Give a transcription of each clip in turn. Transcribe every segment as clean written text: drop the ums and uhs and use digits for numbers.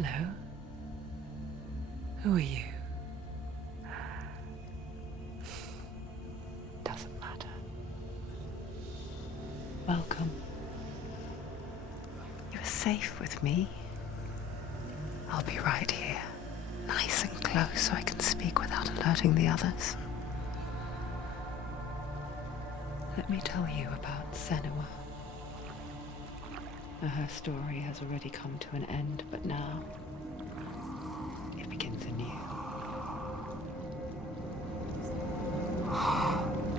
Hello. Who are you? Doesn't matter. Welcome. You are safe with me. I'll be right here, nice and close so I can speak without alerting the others. Let me tell you about Senua. Her story has already come to an end, but now it begins anew.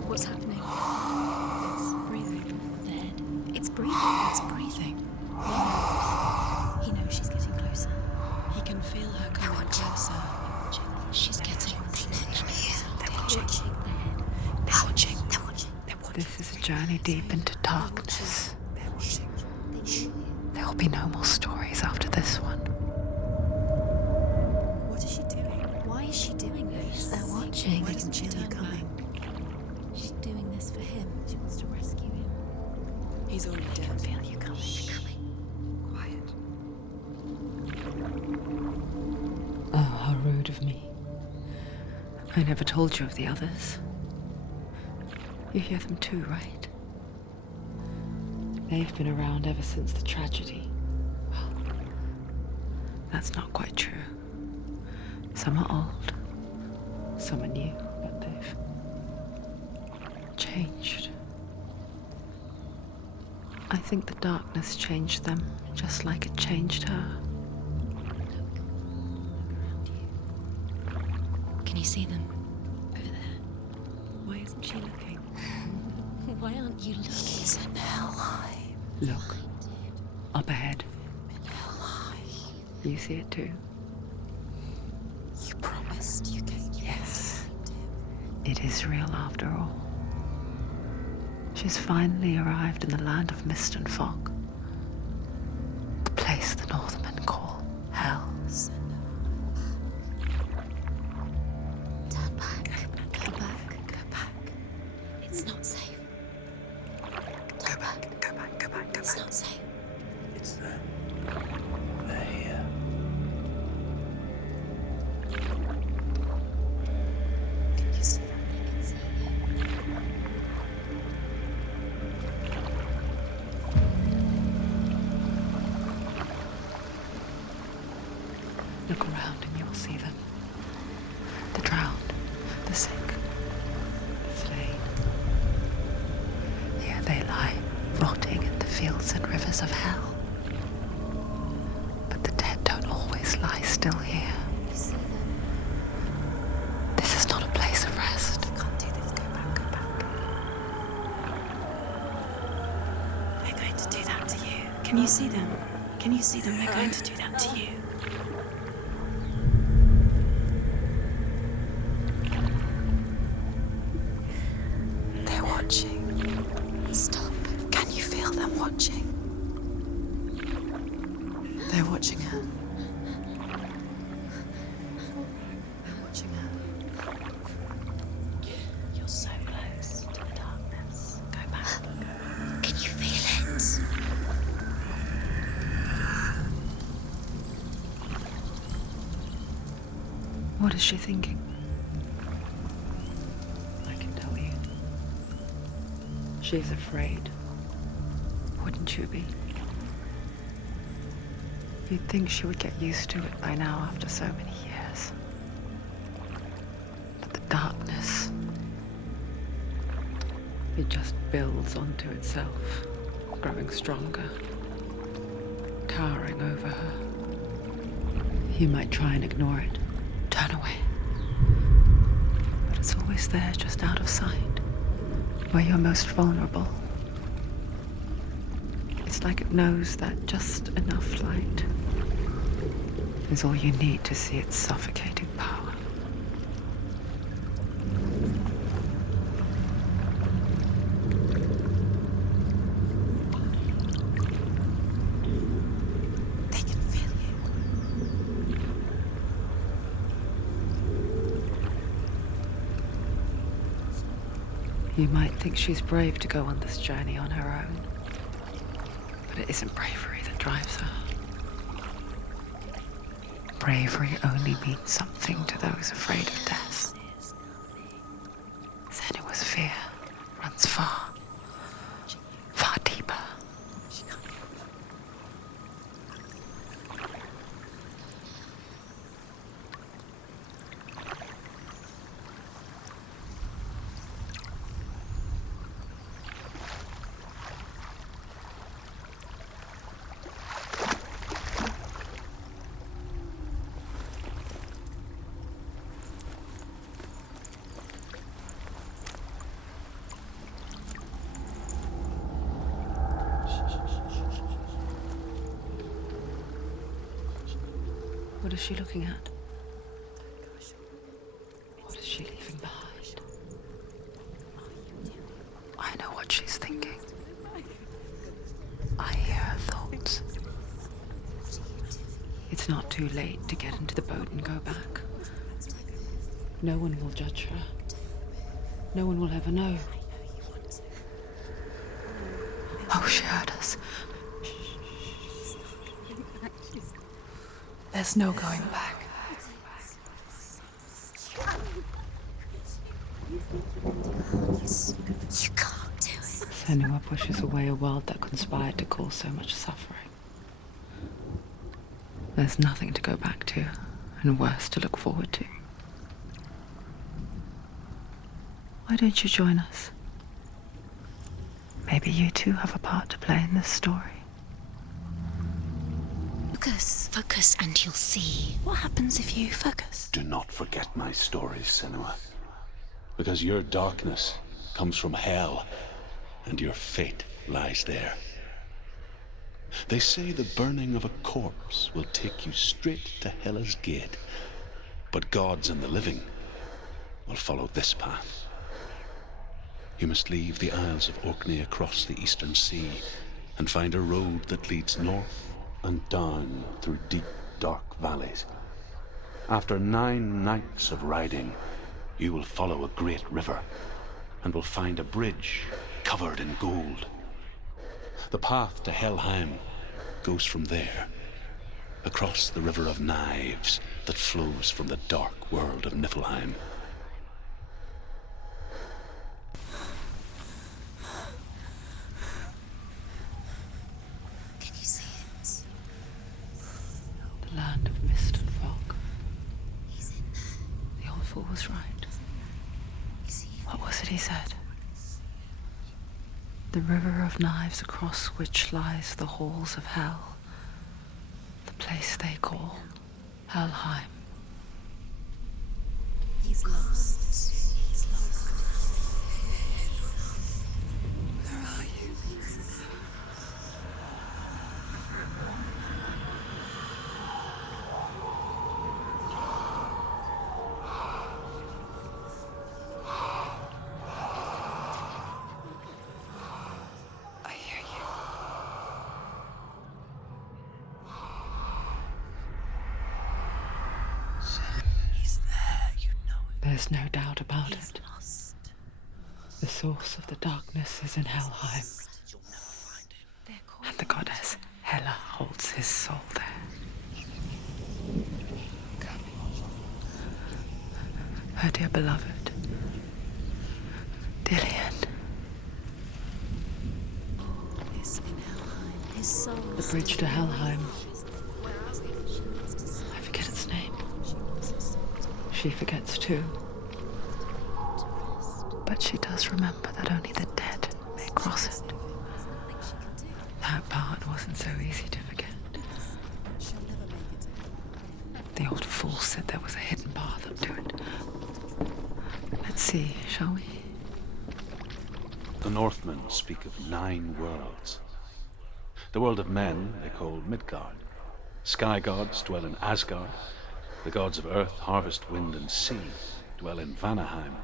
What's happening? It's breathing. The head. It's breathing. It's breathing. He knows she's getting closer. He can feel her coming closer. She's getting closer. They're watching. The head. They're watching. They're watching. This is a journey deep into darkness. They're watching. There will be no more stories after this one. What is she doing? Why is she doing this? They're watching. Why doesn't she turn coming? She's doing this for him. She wants to rescue him. He's already dead. I can feel you coming. Quiet. Oh, how rude of me. I never told you of the others. You hear them too, right? They've been around ever since the tragedy. Well, that's not quite true. Some are old, some are new, but they've changed. I think the darkness changed them, just like it changed her. Can you see them? Over there. Why isn't she looking? Why aren't you looking? He's in Helheim. Look, up ahead. Helheim. You see it too? You promised you gave you. Yes. It is real after all. She's finally arrived in the land of mist and fog. The place the Northmen call Hell. Turn back. Go back. Go back. It's not safe. Go back. It's not safe. It's them. They're here. Can you see them? They can see Look around and you will see them. The drowned, the sick, the slain. Here they lie, rotting in the fields and rivers of hell. But the dead don't always lie still here. You see them? This is not a place of rest. You can't do this. Go back. Go back. They're going to do that to you. Can you see them? Can you see them? They're going to do that to you. They're watching. Stop. Can you feel them watching? They're watching her. They're watching her. You're so close to the darkness. Go back. Can you feel it? What is she thinking? I can tell you. She's afraid. Wouldn't you be? You'd think she would get used to it by now after so many years. But the darkness, it just builds onto itself, growing stronger, towering over her. You might try and ignore it, turn away. But it's always there, just out of sight, where you're most vulnerable. It's like it knows that just enough light is all you need to see its suffocating power. They can feel you. You might think she's brave to go on this journey on her own, but it isn't bravery that drives her. bravery only means something to those afraid of death. Senua's fear runs far, far deeper. What is she looking at? What is she leaving behind? I know what she's thinking. I hear her thoughts. It's not too late to get into the boat and go back. No one will judge her. No one will ever know. Oh, she heard us. There's no going back. You can't do it. Senua pushes away a world that conspired to cause so much suffering. There's nothing to go back to, and worse to look forward to. Why don't you join us? Maybe you too have a part to play in this story. Focus, and you'll see. What happens if you focus? Do not forget my stories, Senua. Because your darkness comes from hell, and your fate lies there. They say the burning of a corpse will take you straight to Hela's gate, but gods and the living will follow this path. You must leave the Isles of Orkney across the eastern sea and find a road that leads north and down through deep, dark valleys. After 9 nights of riding, you will follow a great river and will find a bridge covered in gold. The path to Helheim goes from there, across the river of knives that flows from the dark world of Niflheim. Can you see it? The land of mist and fog. He's in there. The old fool was right. You see him? What was it he said? The river of knives across which lies the halls of hell. The place they call Helheim. He's lost. He's lost. Where are you? I hear you. He's there, you know it. There's no doubt about He's it. lost. The source of the darkness is in Helheim, and the goddess Hela holds his soul there. Her dear beloved, Dillian. Is in Helheim. His soul. The bridge to Helheim. I forget its name. She forgets too. But she does remember that only the dead may cross it. That part wasn't so easy to forget. The old fool said there was a hidden path up to it. Let's see, shall we? The Northmen speak of 9 worlds. The world of men they call Midgard. Sky gods dwell in Asgard. The gods of earth, harvest, wind, and sea dwell in Vanaheim.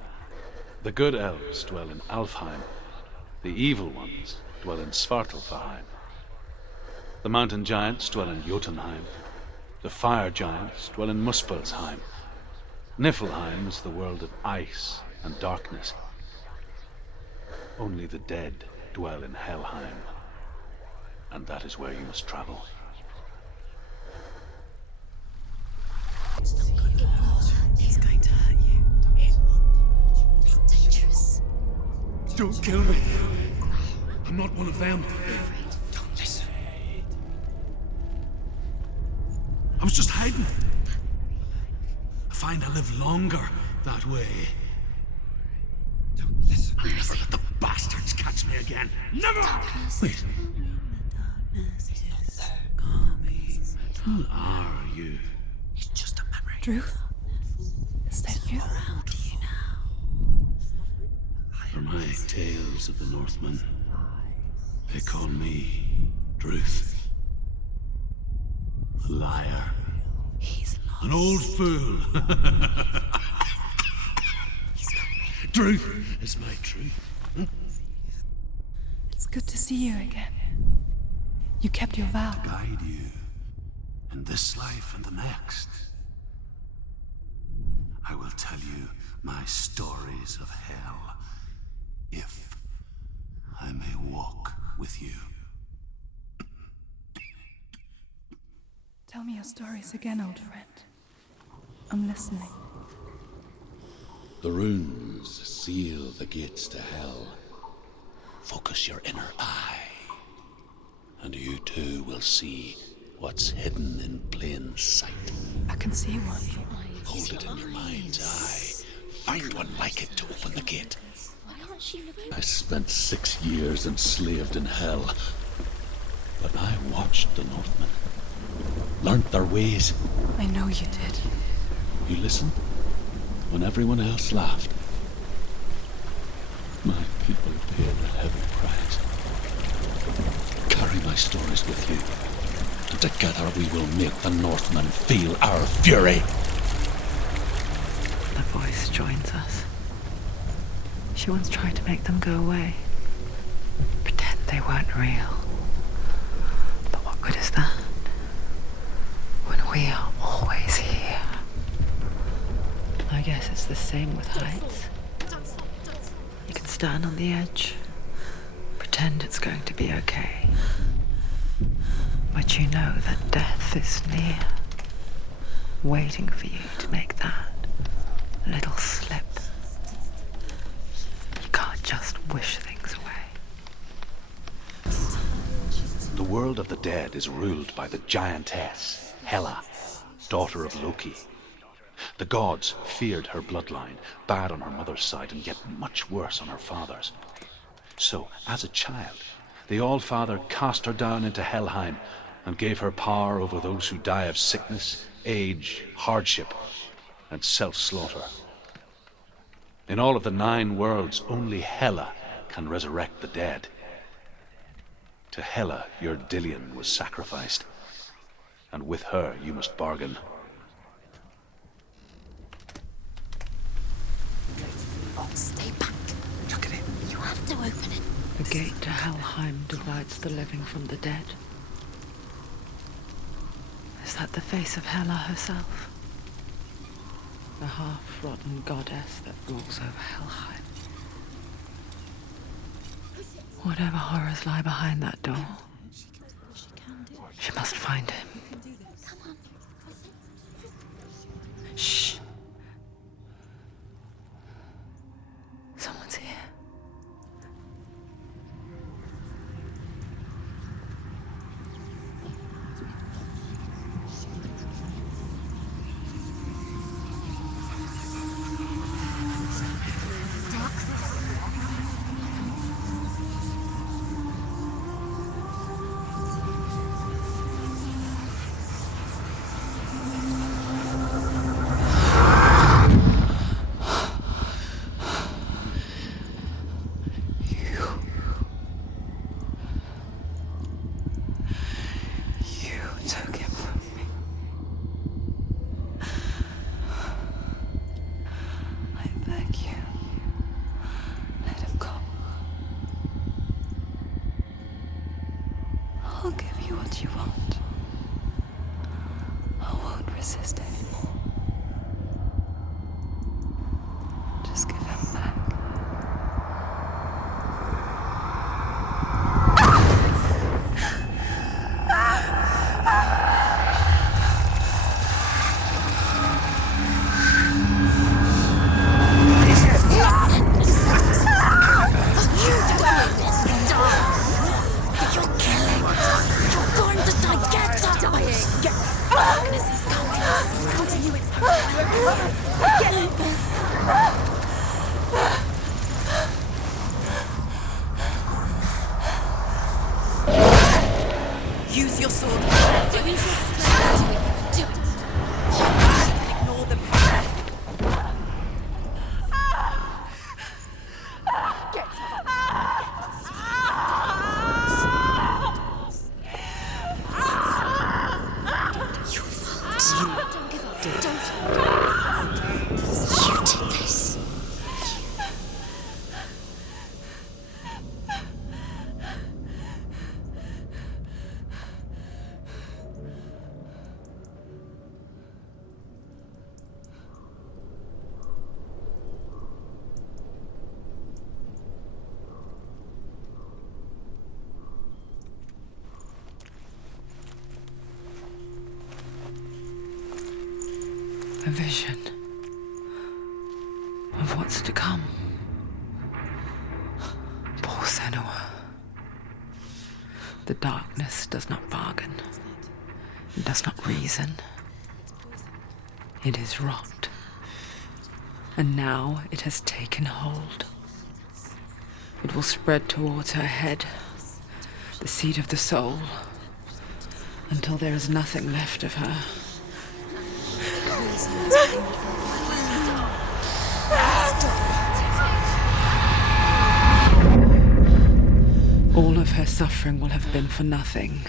The good elves dwell in Alfheim. The evil ones dwell in Svartalfheim. The mountain giants dwell in Jotunheim. The fire giants dwell in Muspelheim. Niflheim is the world of ice and darkness. Only the dead dwell in Helheim, and that is where you must travel. Don't kill me. I'm not one of them. Don't listen. I was just hiding. I find I live longer that way. Don't listen. I'll never let the bastards catch me again. Never! Wait. Who are you? It's just a memory. Druth? Is that you? Around you now. For my tales of the Northmen, they call me Druth. A liar. He's lost. An old fool. Truth is my truth. It's good to see you again. You kept your vow. Guide you in this life and the next. I will tell you my stories of hell, if I may walk with you. Tell me your stories again, old friend. I'm listening. The runes seal the gates to hell. Focus your inner eye, and you too will see what's hidden in plain sight. I can see one. Hold it in your mind's eye. Find one like it to open the gate. I spent 6 years enslaved in hell, but I watched the Northmen, learnt their ways. I know you did. You listened when everyone else laughed. My people paid a heavy price. Carry my stories with you, and together we will make the Northmen feel our fury. The voice joins us. She once tried to make them go away. Pretend they weren't real. But what good is that? When we are always here. I guess it's the same with heights. You can stand on the edge, pretend it's going to be okay. But you know that death is near, waiting for you to make that little slip. You can't just wish things away. The world of the dead is ruled by the giantess, Hela, daughter of Loki. The gods feared her bloodline, bad on her mother's side, and yet much worse on her father's. So, as a child, the All-Father cast her down into Helheim and gave her power over those who die of sickness, age, hardship, and self-slaughter. In all of the 9 worlds, only Hela can resurrect the dead. To Hela, your Dillion was sacrificed, and with her you must bargain. Stay back. Look at it. You have to open it. The gate to Helheim divides the living from the dead. Is that the face of Hela herself? The half-rotten goddess that walks over Helheim. Whatever horrors lie behind that door, she must find him. Shh. Someone's here. I'll give you what you want. I won't resist anymore. Just give him back. sword. Do it. Do it. Ignore the pain. Get Your fault. Don't give up. Don't. You did this. A vision of what's to come. Poor Senua. The darkness does not bargain. It does not reason. It is rot. And now it has taken hold. It will spread towards her head, the seat of the soul, until there is nothing left of her. All of her suffering will have been for nothing.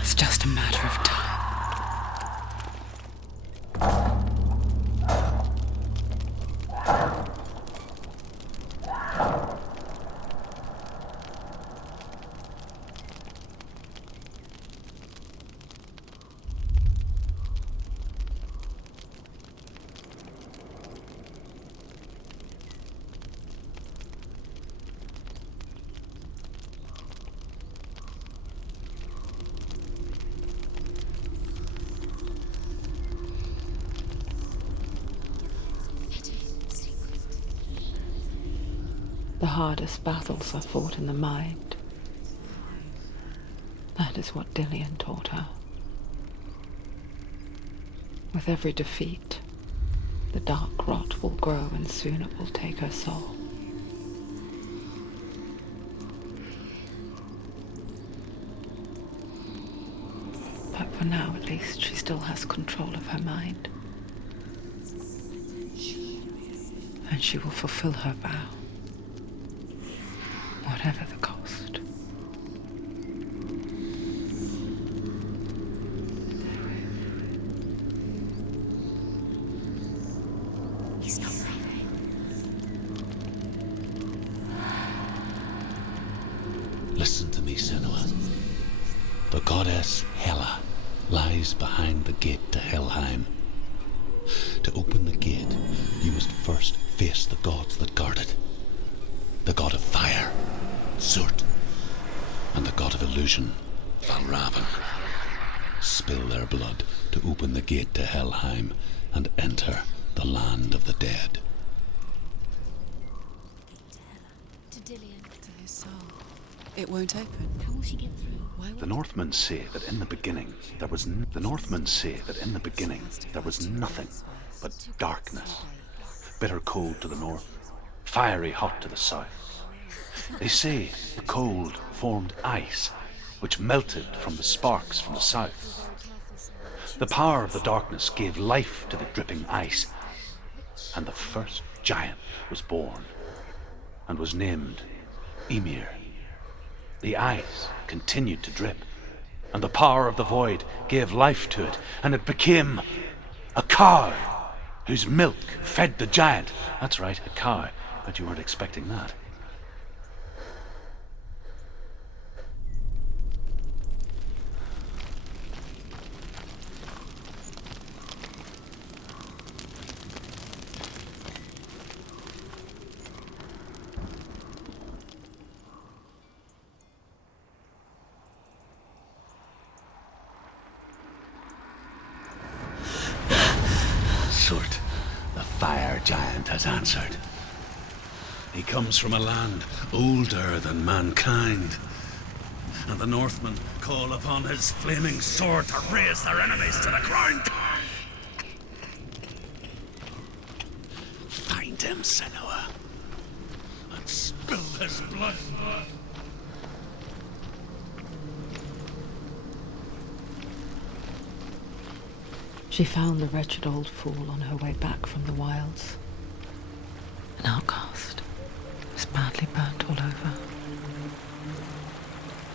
It's just a matter of time. The hardest battles are fought in the mind. That is what Dillian taught her. With every defeat, the dark rot will grow and soon it will take her soul. But for now, at least, she still has control of her mind. And she will fulfill her vow. Whatever the cost. He's not right. Listen to me, Senua. The goddess Hela lies behind the gate to Helheim. To open the gate, you must first face the gods that guard it. The god of fire, Surt, and the god of illusion, Valraven. Spill their blood to open the gate to Helheim and enter the land of the dead. To Dillian. To his soul. It won't open. How will she get through? Why The Northmen say that in the beginning there was nothing but darkness, bitter cold to the north, fiery hot to the south. They say the cold formed ice, which melted from the sparks from the south. The power of the darkness gave life to the dripping ice, and the first giant was born, and was named Ymir. The ice continued to drip, and the power of the void gave life to it, and it became a cow, whose milk fed the giant. That's right, a cow. Bet you weren't expecting that. Surt, the fire giant, has answered. He comes from a land older than mankind, and the Northmen call upon his flaming sword to raise their enemies to the ground. Find him, Senua, and spill his blood. She found the wretched old fool on her way back from the wilds. An outcast. He was badly burnt all over.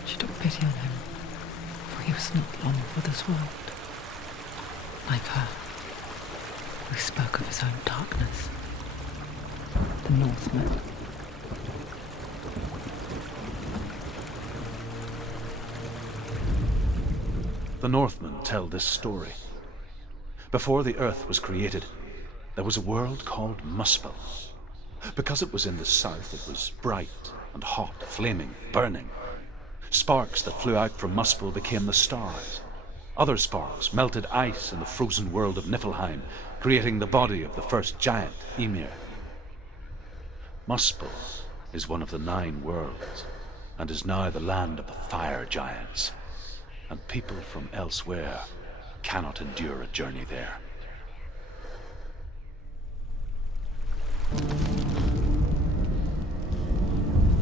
She took pity on him, for he was not long for this world. Like her, who spoke of his own darkness. The Northmen. The Northmen tell this story. Before the earth was created, there was a world called Muspel. Because it was in the south, it was bright and hot, flaming, burning. Sparks that flew out from Muspel became the stars. Other sparks melted ice in the frozen world of Niflheim, creating the body of the first giant, Ymir. Muspel is one of the 9 worlds, and is now the land of the fire giants. And people from elsewhere cannot endure a journey there.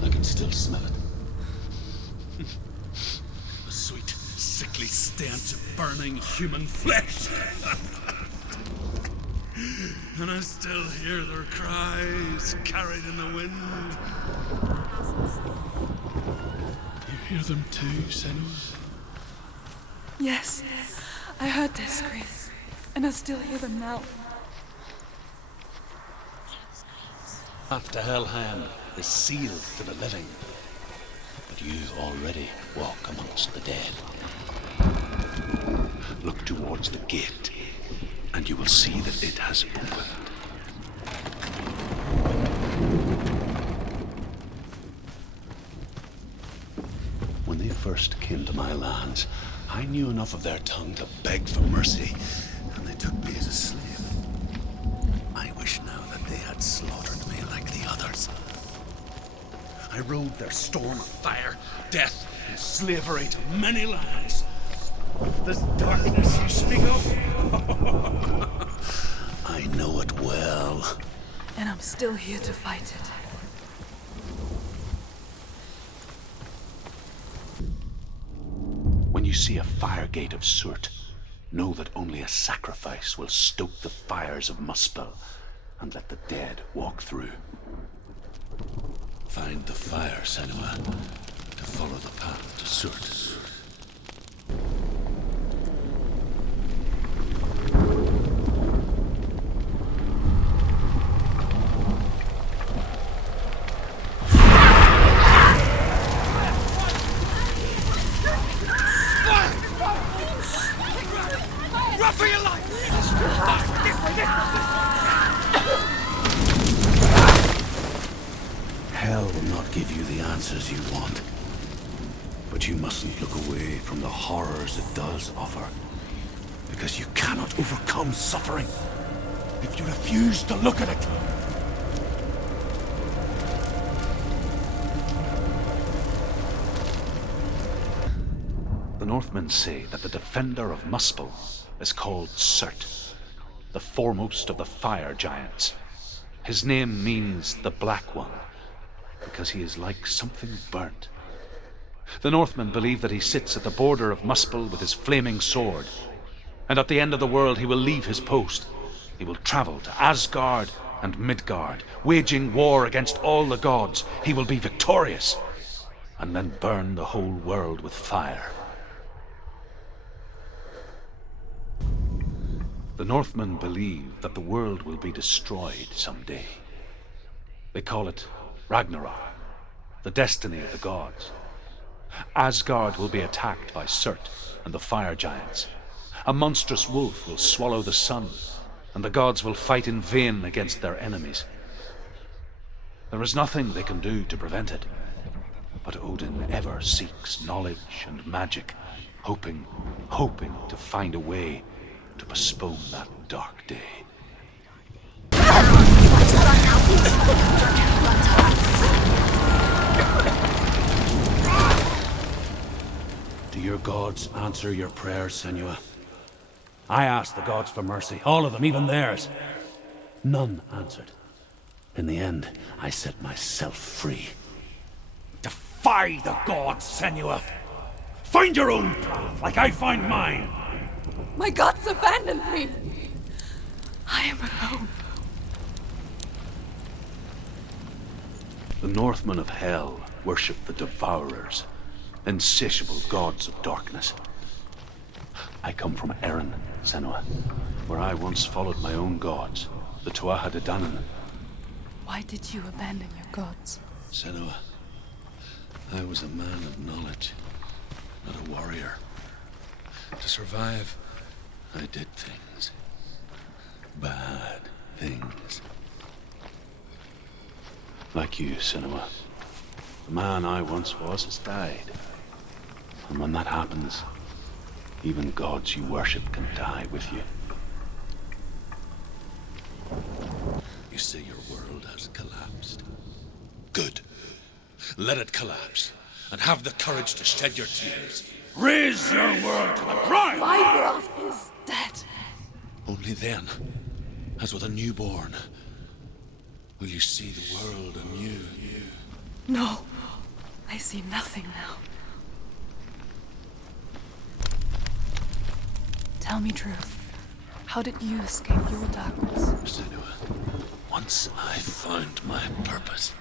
I can still smell it. The sweet, sickly stench of burning human flesh. And I still hear their cries carried in the wind. You hear them too, Senua? Yes, I heard their screams, and I still hear them now. Path to Helheim is sealed to the living, but you already walk amongst the dead. Look towards the gate, and you will see that it has opened. When they first came to my lands, I knew enough of their tongue to beg for mercy, and they took me as a slave. I wish now that they had slaughtered me like the others. I rode their storm of fire, death, and slavery to many lands. This darkness you speak of? I know it well. And I'm still here to fight it. When you see a fire gate of Surt, know that only a sacrifice will stoke the fires of Muspel and let the dead walk through. Find the fire, Senua, to follow the path to Surt. Hell will not give you the answers you want. But you mustn't look away from the horrors it does offer. Because you cannot overcome suffering if you refuse to look at it. The Northmen say that the defender of Muspel is called Surt, the foremost of the fire giants. His name means the Black One, because he is like something burnt. The Northmen believe that he sits at the border of Muspel with his flaming sword, and at the end of the world he will leave his post. He will travel to Asgard and Midgard, waging war against all the gods. He will be victorious, and then burn the whole world with fire. The Northmen believe that the world will be destroyed someday. They call it Ragnarok, the destiny of the gods. Asgard will be attacked by Surt and the fire giants. A monstrous wolf will swallow the sun, and the gods will fight in vain against their enemies. There is nothing they can do to prevent it, but Odin ever seeks knowledge and magic, hoping to find a way to postpone that dark day. Do your gods answer your prayers, Senua? I asked the gods for mercy, all of them, even theirs. None answered. In the end, I set myself free. Defy the gods, Senua! Find your own path, like I find mine! My gods abandoned me! I am alone. The Northmen of Hell worship the Devourers, insatiable gods of darkness. I come from Erin, Senua, where I once followed my own gods, the Tuatha De Danann. Why did you abandon your gods? Senua, I was a man of knowledge, not a warrior. To survive, I did things. Bad things. Like you, Senua. The man I once was has died. And when that happens, even gods you worship can die with you. You say your world has collapsed. Good. Let it collapse, and have the courage to shed your tears. Raise your world to the ground! My world is dead. Only then, as with a newborn, will you see the world anew. No, I see nothing now. Tell me truth. How did you escape your darkness? Senua, once I found my purpose,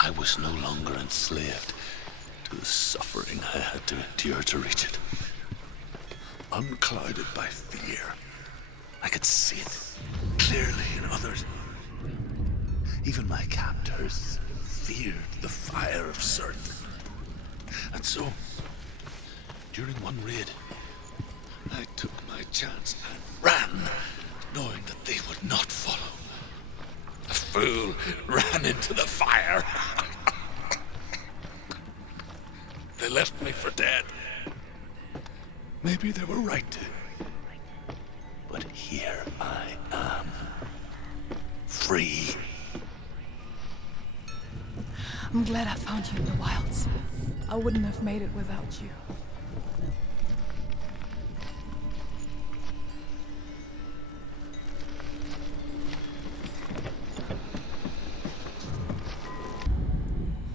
I was no longer enslaved to the suffering I had to endure to reach it. Unclouded by fear, I could see it clearly in others. Even my captors feared the fire of Surt. And so, during one raid, I took my chance and ran, knowing that they would not follow. A fool ran into the fire. They left me for dead. Maybe they were right to. But here I am. Free. I'm glad I found you in the wilds. I wouldn't have made it without you.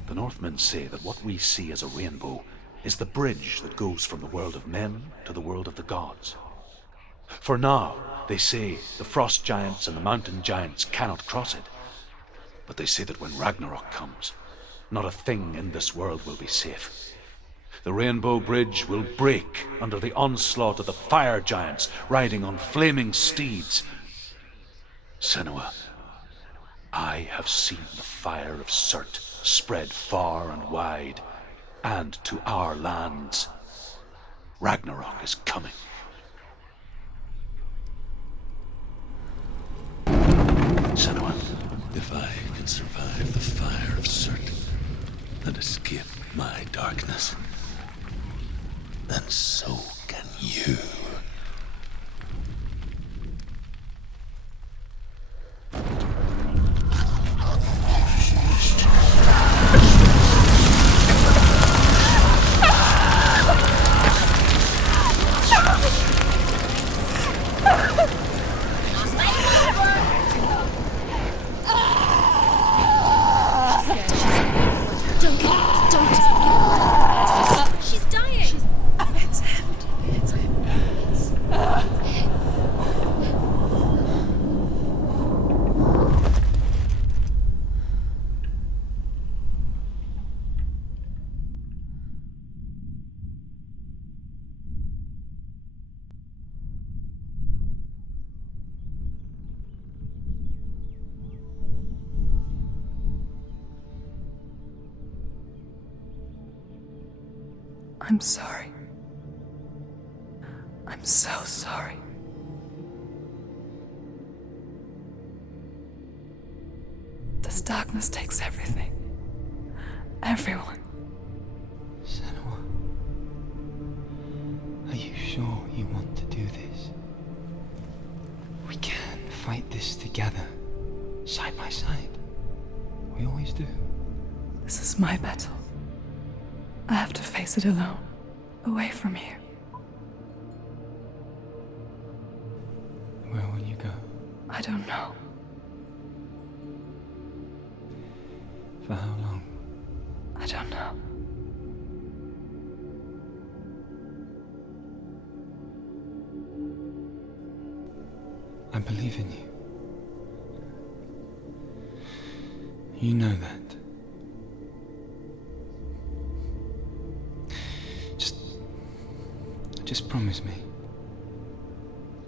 The Northmen say that what we see as a rainbow is the bridge that goes from the world of men to the world of the gods. For now, they say, the frost giants and the mountain giants cannot cross it. But they say that when Ragnarok comes, not a thing in this world will be safe. The rainbow bridge will break under the onslaught of the fire giants riding on flaming steeds. Senua, I have seen the fire of Surt spread far and wide, and to our lands. Ragnarok is coming. Senua, if I can survive the fire of Surt and escape my darkness, then so can you. She's dying! It's him. It's him. I'm sorry. I'm so sorry. This darkness takes everything. Everyone. Senua, are you sure you want to do this? We can fight this together, side by side. We always do. This is my battle. I have to face it alone, away from here. Where will you go? I don't know. For how long? I don't know. I believe in you. You know that. Just promise me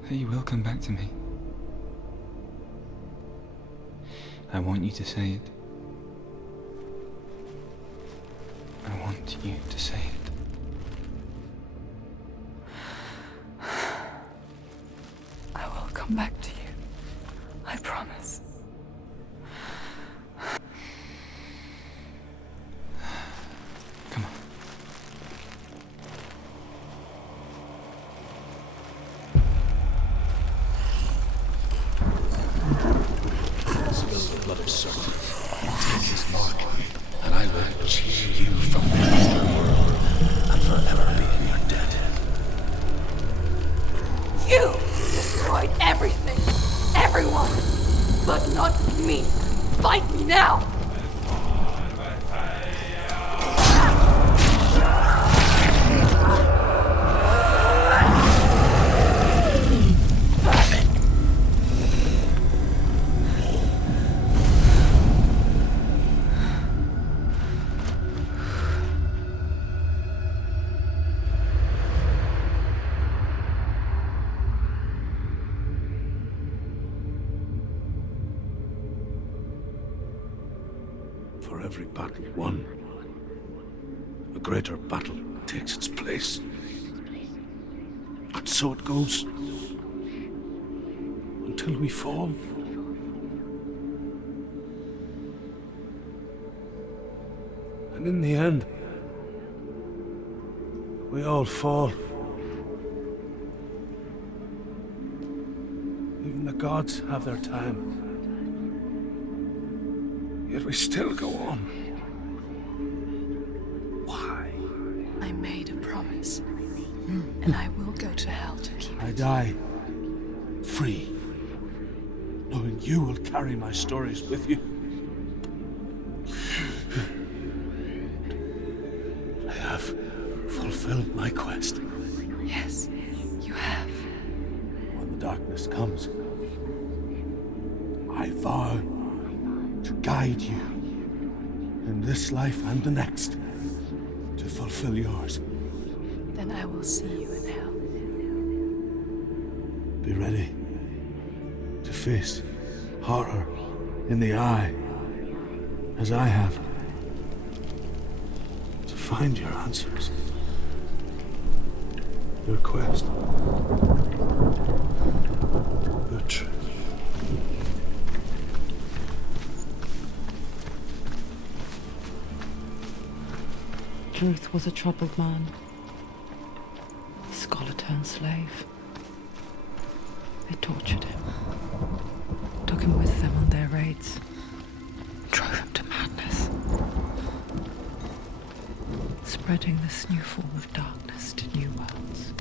that you will come back to me. I want you to say it. I want you to say it. I will come back to you. I promise. Come on. Spill the blood of someone. Take his mark, and I will cheer you from the underworld and forever be in your debt. You destroyed everything, everyone, but not me. Fight me now! For every battle won, a greater battle takes its place. And so it goes. Until we fall. And in the end, we all fall. Even the gods have their time. Yet we still go on. Why? I made a promise, and I will go to hell to keep it. I die free, knowing you will carry my stories with you. I have fulfilled my quest. Yes, you have. When the darkness comes, I vow to guide you in this life and the next to fulfill yours. Then I will see you in hell. Be ready to face horror in the eye, as I have, to find your answers, your quest, your truth. Truth was a troubled man, a scholar-turned slave. They tortured him, took him with them on their raids, drove him to madness, spreading this new form of darkness to new worlds.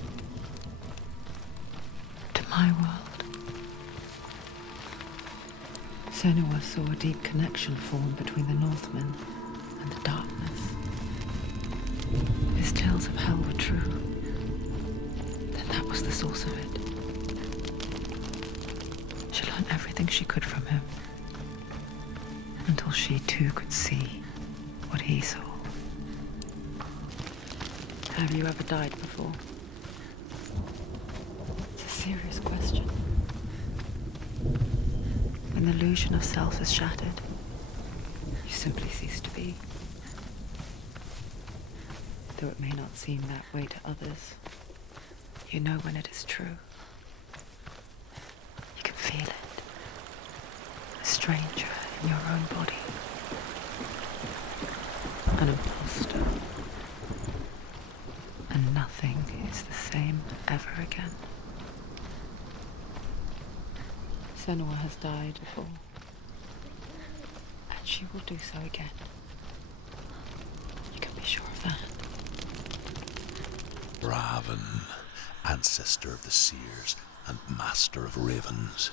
To my world. Senua saw a deep connection form between the Northmen and the darkness. His tales of hell were true. Then that was the source of it. She learned everything she could from him, until she too could see what he saw. Have you ever died before? It's a serious question. When the illusion of self is shattered, you simply cease to be. Though it may not seem that way to others, you know when it is true. You can feel it. A stranger in your own body. An imposter. And nothing is the same ever again. Senua has died before. And she will do so again. You can be sure of that. Raven, ancestor of the seers and master of ravens.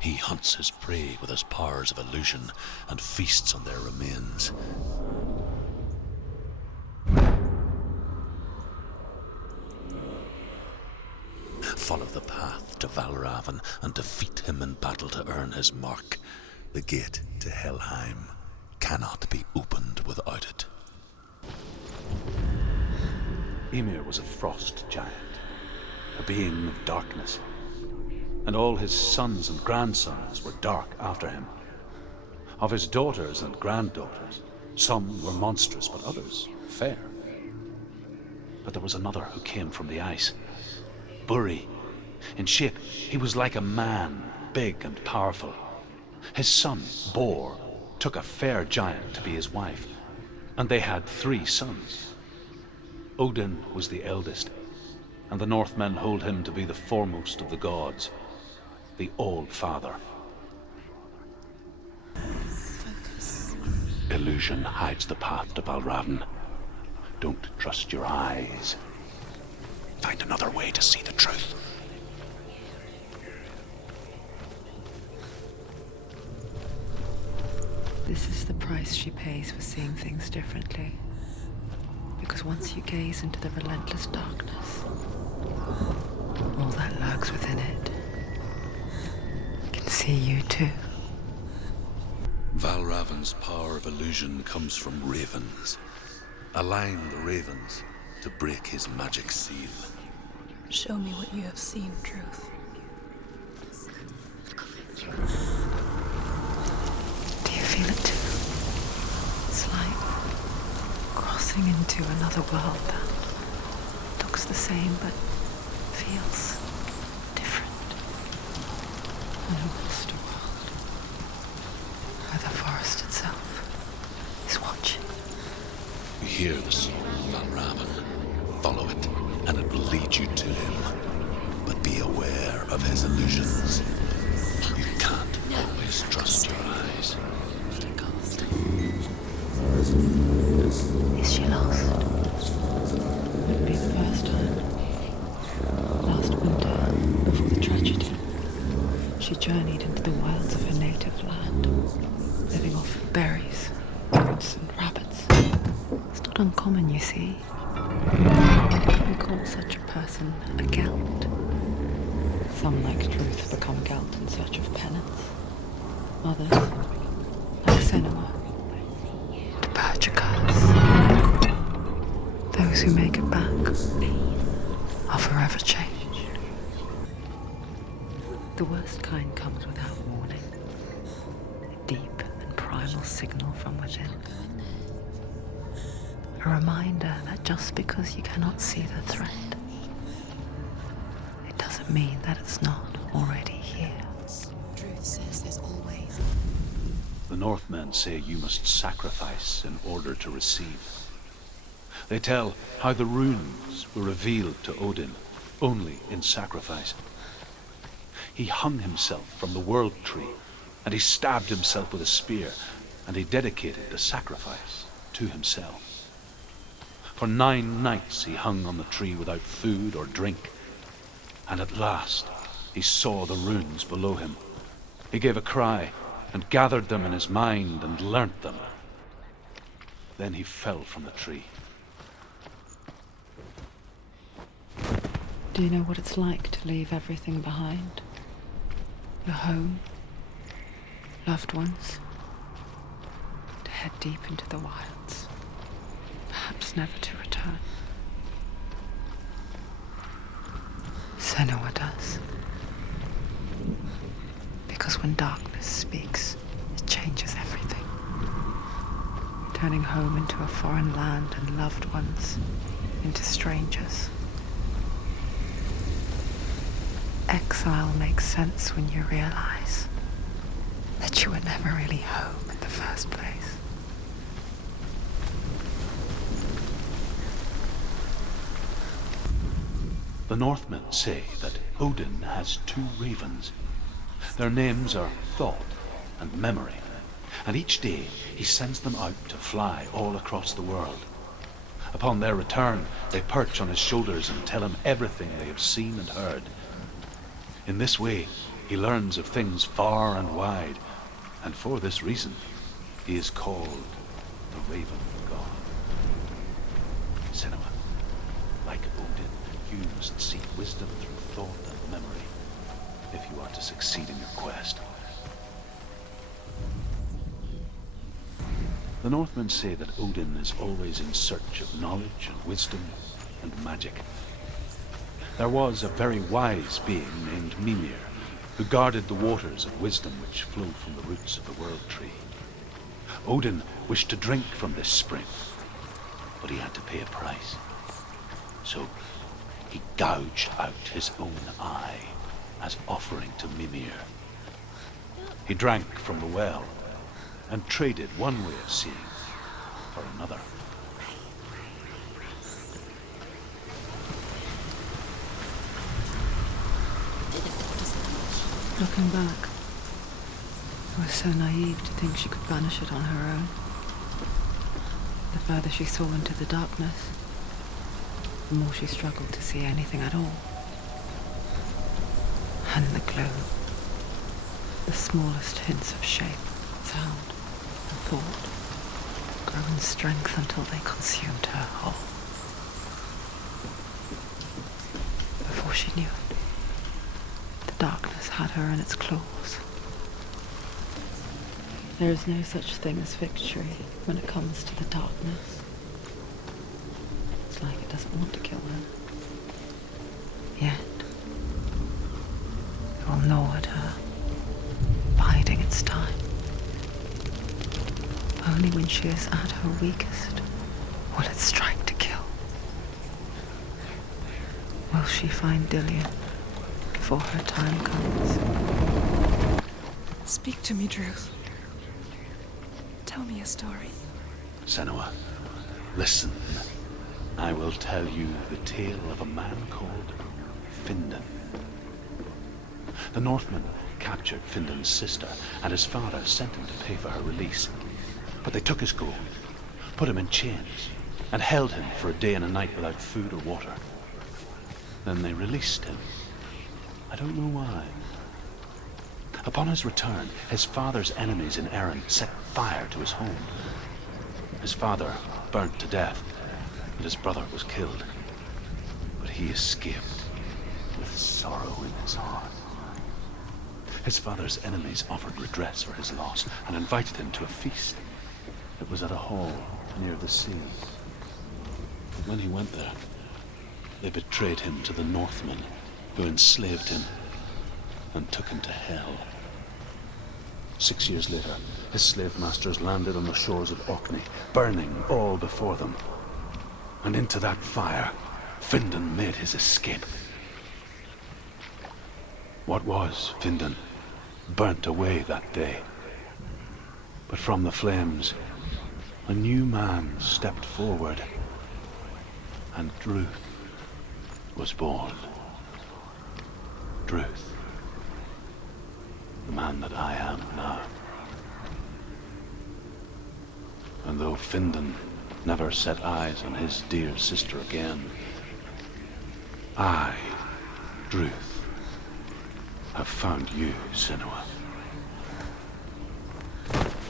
He hunts his prey with his powers of illusion and feasts on their remains. follow the path to Valraven and defeat him in battle to earn his mark. The gate to Helheim cannot be opened without it. Ymir was a frost giant, a being of darkness, and all his sons and grandsons were dark after him. Of his daughters and granddaughters, some were monstrous, but others fair. But there was another who came from the ice. Buri. In shape, he was like a man, big and powerful. His son, Bor, took a fair giant to be his wife, and they had 3 sons. Odin was the eldest, and the Northmen hold him to be the foremost of the gods, the All-Father. Focus. Illusion hides the path to Valraven. Don't trust your eyes. Find another way to see the truth. This is the price she pays for seeing things differently. Because once you gaze into the relentless darkness, all that lurks within it can see you too. Valraven's power of illusion comes from ravens. Align the ravens to break his magic seal. Show me what you have seen, Truth. Do you feel it too? It's like crossing into another world that looks the same but feels different. An monster world where the forest itself is watching. You hear the song of Valraven. Follow it, and it will lead you to him. But be aware of his illusions. You can't always trust your eyes. Is she lost? Would be the first time. Last winter, before the tragedy, she journeyed into the wilds of her native land, living off berries, roots, and rabbits. It's not uncommon, you see. We call such a person a gelt. Some, like Truth, become gelt in search of penance. Others, like Senua, to purge a curse. Those who make it back are forever changed. The worst kind comes without warning. A deep and primal signal from within. A reminder that just because you cannot see the threat, it doesn't mean that it's not already here. Truth says there's always. The Northmen say you must sacrifice in order to receive. They tell how the runes were revealed to Odin only in sacrifice. He hung himself from the world tree, and he stabbed himself with a spear, and he dedicated the sacrifice to himself. For 9 nights he hung on the tree without food or drink, and at last he saw the runes below him. He gave a cry and gathered them in his mind and learnt them. Then he fell from the tree. Do you know what it's like to leave everything behind? Your home, loved ones, to head deep into the wilds, perhaps never to return. Senua does. Because when darkness speaks, it changes everything. Turning home into a foreign land and loved ones into strangers. Exile makes sense when you realize that you were never really home in the first place. The Northmen say that Odin has 2 ravens. Their names are Thought and Memory, and each day he sends them out to fly all across the world. Upon their return, they perch on his shoulders and tell him everything they have seen and heard. In this way, he learns of things far and wide, and for this reason, he is called the Raven God. Senua, like Odin, you must seek wisdom through thought and The Northmen say that Odin is always in search of knowledge and wisdom and magic. There was a very wise being named Mimir, who guarded the waters of wisdom which flow from the roots of the world tree. Odin wished to drink from this spring, but he had to pay a price. So he gouged out his own eye as offering to Mimir. He drank from the well and traded one way of seeing for another. Looking back, I was so naive to think she could banish it on her own. The further she saw into the darkness, the more she struggled to see anything at all. And the glow, the smallest hints of shape, sound, and thought, grow in strength until they consumed her whole. Before she knew it, the darkness had her in its claws. There is no such thing as victory when it comes to the darkness. It's like it doesn't want to kill her. Yet, it will gnaw at her, biding its time. Only when she is at her weakest will it strike to kill. Will she find Dillion before her time comes? Speak to me, Druth. Tell me a story. Senua, listen. I will tell you the tale of a man called Findan. The Northmen captured Findan's sister, and his father sent him to pay for her release. But they took his gold, put him in chains, and held him for a day and a night without food or water. Then they released him. I don't know why. Upon his return, his father's enemies in Erin set fire to his home. His father burnt to death, and his brother was killed. But he escaped with sorrow in his heart. His father's enemies offered redress for his loss and invited him to a feast. It was at a hall near the sea. But when he went there, they betrayed him to the Northmen, who enslaved him and took him to Hell. 6 years later, his slave masters landed on the shores of Orkney, burning all before them. And into that fire, Findan made his escape. What was Findan burnt away that day. But from the flames, a new man stepped forward, and Druth was born. Druth, the man that I am now. And though Findan never set eyes on his dear sister again, I, Druth, have found you, Senua.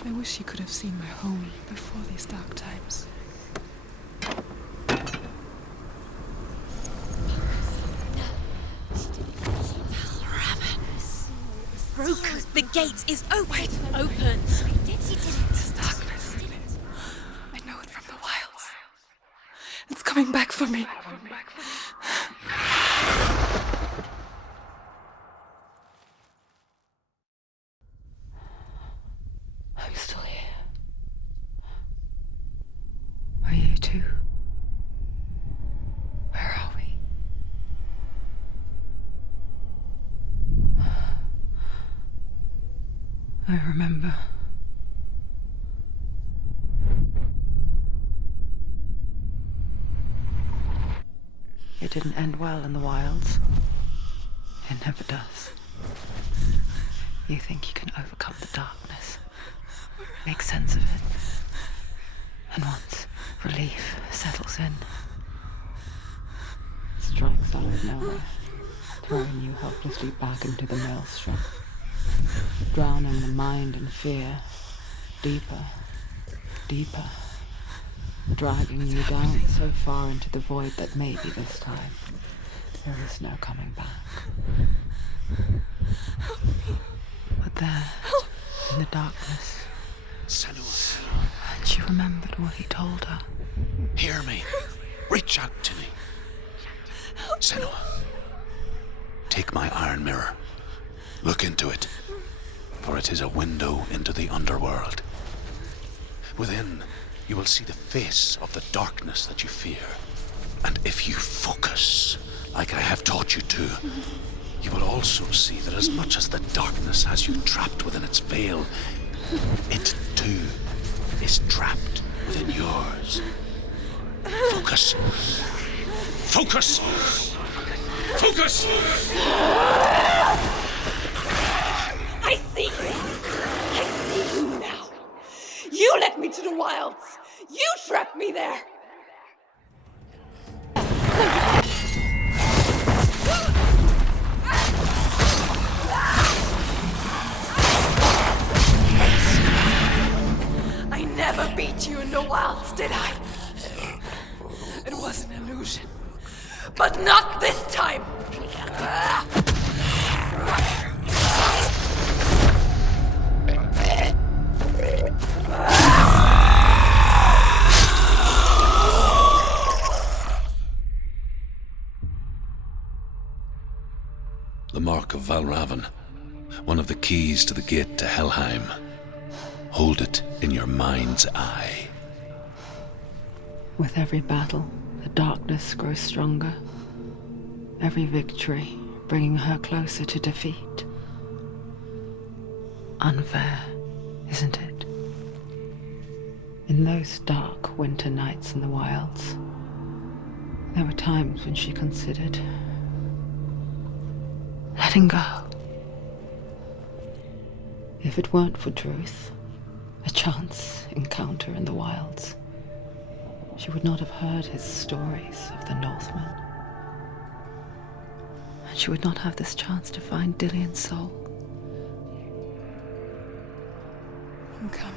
I wish you could have seen my home before these dark times. Broken. The gate is open. Open. This darkness. I know it from the wilds. It's coming back for me. I'm still here. Are you too? Where are we? I remember. It didn't end well in the wilds. It never does. You think you can overcome the darkness, make sense of it, and once relief settles in, it strikes out of nowhere, throwing you helplessly back into the maelstrom, drowning the mind in fear, deeper, deeper, dragging you down so far into the void that maybe this time there is no coming back. But there, in the darkness, Senua. a She remembered what he told her. Hear me. Reach out to me. Senua, take my iron mirror. Look into it, for it is a window into the underworld. Within, you will see the face of the darkness that you fear. And if you focus, like I have taught you to, you will also see that as much as the darkness has you trapped within its veil, it too is trapped within yours. Focus. Focus! Focus! I see you! I see you now! You led me to the wilds! You trapped me there! I never beat you in the wilds, did I? It was an illusion. But not this time! The mark of Valraven, one of the keys to the gate to Helheim. Hold it in your mind's eye. With every battle, the darkness grows stronger. Every victory bringing her closer to defeat. Unfair, isn't it? In those dark winter nights in the wilds, there were times when she considered letting go. If it weren't for Druth, a chance encounter in the wilds, she would not have heard his stories of the Northmen. And she would not have this chance to find Dillion's soul. I'm coming.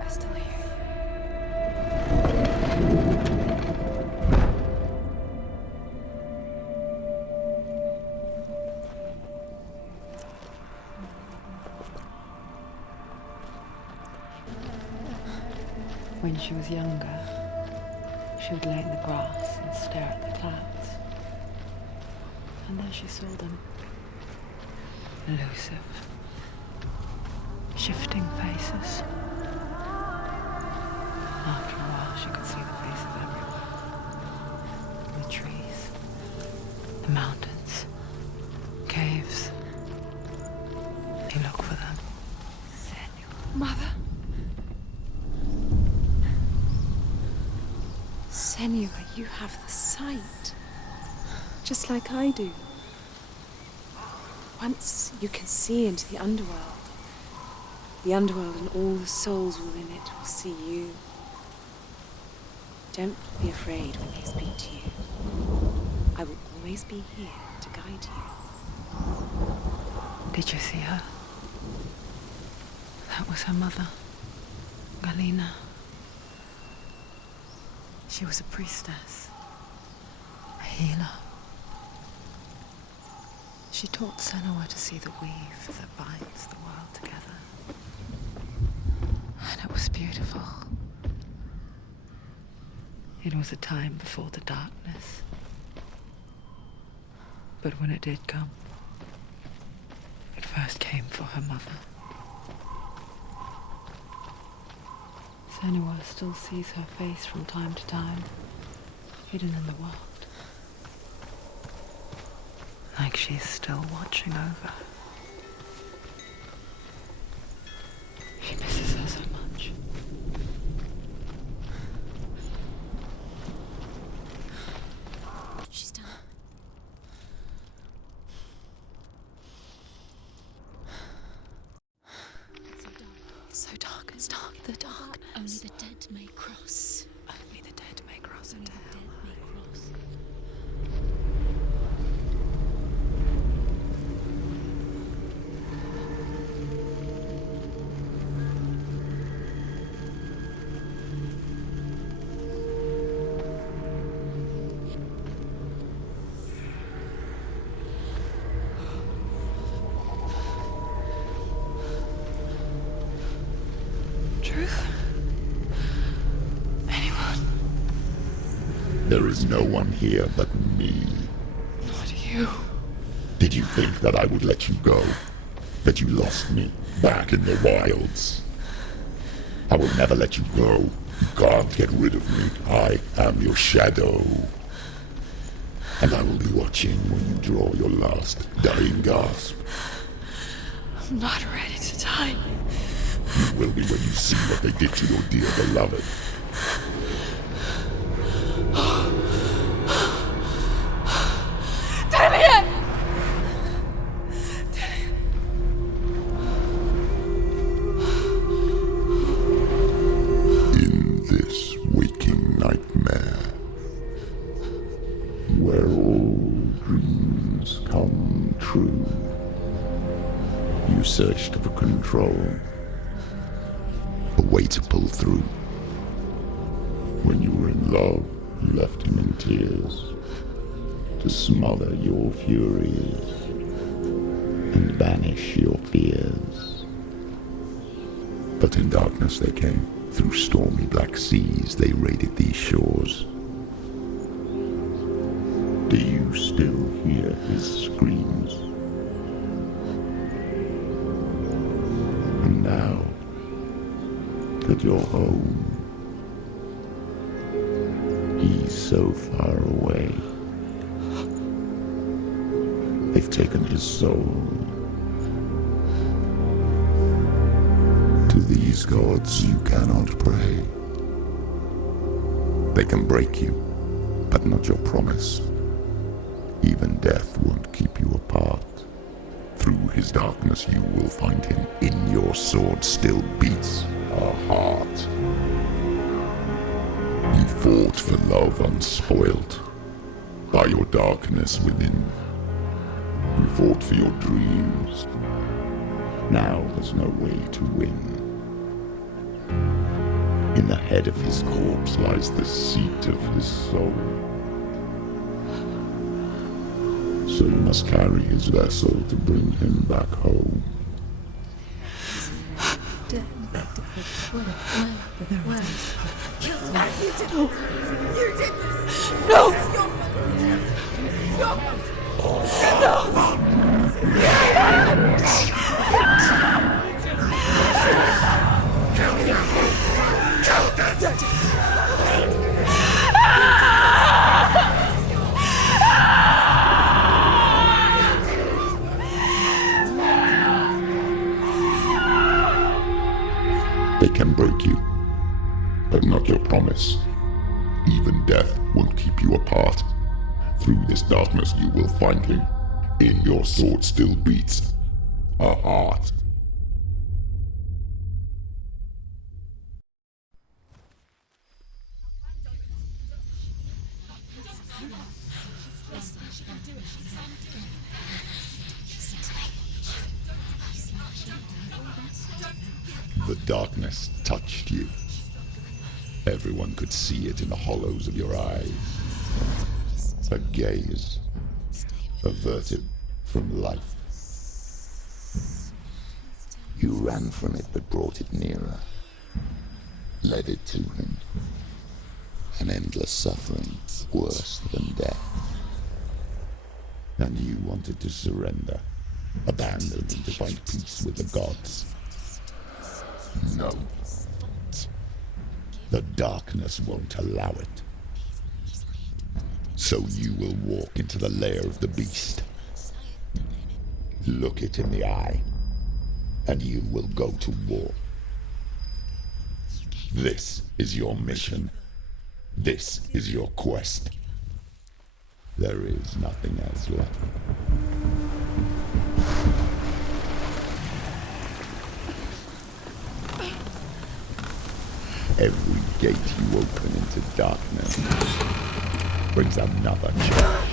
I still hear When she was younger, she would lay in the grass and stare at the clouds. And there she saw them. Elusive. Shifting faces. After a while, she could see the faces everywhere. The trees. The mountains. Caves. You look for them. you. Mother? Senua, you have the sight. Just like I do. Once you can see into the underworld and all the souls within it will see you. Don't be afraid when they speak to you. I will always be here to guide you. Did you see her? That was her mother, Galina. She was a priestess, a healer. She taught Senua to see the weave that binds the world together. And it was beautiful. It was a time before the darkness. But when it did come, it first came for her mother. Senua still sees her face from time to time, hidden in the world. Like she's still watching over. She misses her so much. She's done. It's so dark. It's dark. The darkness. Only the dead may cross. Only the dead may cross Only into the hell. dead may cross. There is no one here but me. Not you. Did you think that I would let you go? That you lost me back in the wilds? I will never let you go. You can't get rid of me. I am your shadow. And I will be watching when you draw your last dying gasp. I'm not ready to die. You will be when you see what they did to your dear beloved. In this waking nightmare, where all dreams come true, you searched for control, a way to pull through. When you were in love, you left him in tears, to smother your furies and banish your fears. But in darkness they came, through stormy black seas they raided these shores. Do you still hear his screams? And now that you're home, he's so far away. They've taken his soul. To these gods you cannot pray. They can break you, but not your promise. Even death won't keep you apart. Through his darkness you will find him. In your sword still beats a heart. You fought for love unspoilt by your darkness within. You fought for your dreams. Now there's no way to win. In the head of his corpse lies the seat of his soul. So you must carry his vessel to bring him back home. You did this! No! This is your fault! They can break you, but not your promise. Even death won't keep you apart. Through this darkness you will find him. In your sword still beats a heart. The darkness touched you. Everyone could see it in the hollows of your eyes. A gaze averted from life. You ran from it but brought it nearer, led it to him. An endless suffering worse than death. And you wanted to surrender, abandon and to find peace with the gods. No. The darkness won't allow it. So you will walk into the lair of the beast. Look it in the eye, and you will go to war. This is your mission. This is your quest. There is nothing else left. Every gate you open into darkness brings another challenge.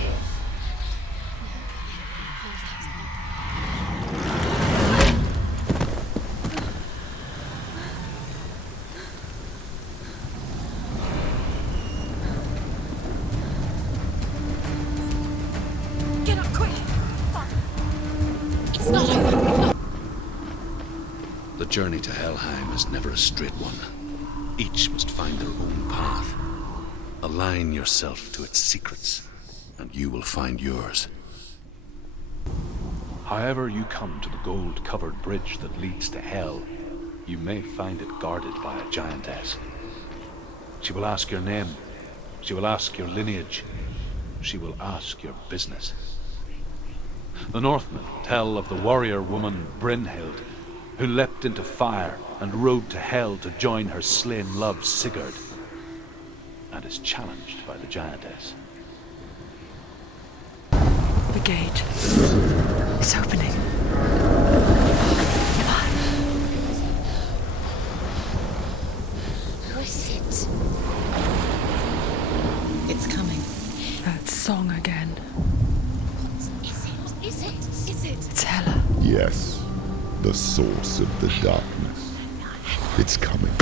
Get up quick! It's not over. The journey to Helheim is never a straight one. Each must find their own path. Align yourself to its secrets, and you will find yours. However you come to the gold-covered bridge that leads to Hell, you may find it guarded by a giantess. She will ask your name. She will ask your lineage. She will ask your business. The Northmen tell of the warrior woman Brynhild, who leapt into fire and rode to Hell to join her slain love Sigurd, and is challenged by the giantess. The gate. It's opening. Who is it? It's coming. That song again. Is it? It's Hela. Yes, the source of the darkness. It's coming.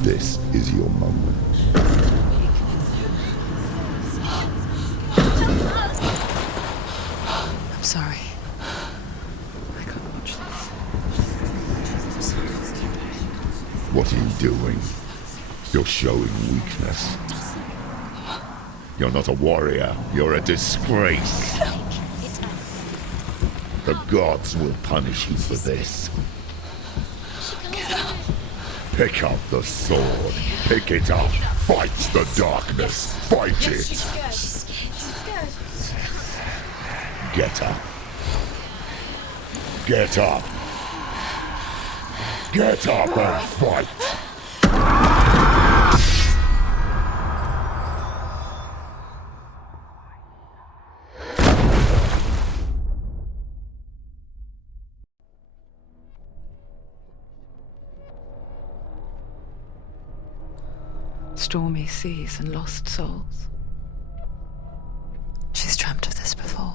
This is your moment. I'm sorry. I can't watch this. What are you doing? You're showing weakness. You're not a warrior. You're a disgrace. The gods will punish you for this. Pick up the sword. Pick it up. Fight the darkness. Fight it. Get up. Get up. Get up and fight. Stormy seas and lost souls. She's dreamt of this before.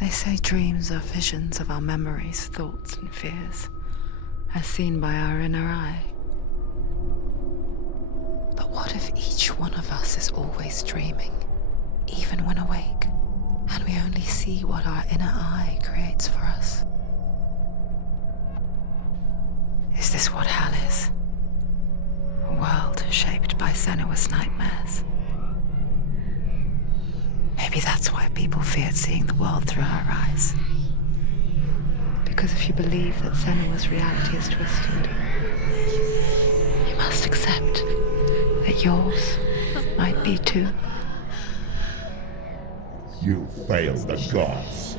They say dreams are visions of our memories, thoughts, and fears, as seen by our inner eye. But what if each one of us is always dreaming, even when awake, and we only see what our inner eye creates for us? Is this what hell is? A world shaped by Senua's nightmares. Maybe that's why people feared seeing the world through her eyes. Because if you believe that Senua's reality is twisted, you must accept that yours might be too. You failed the gods.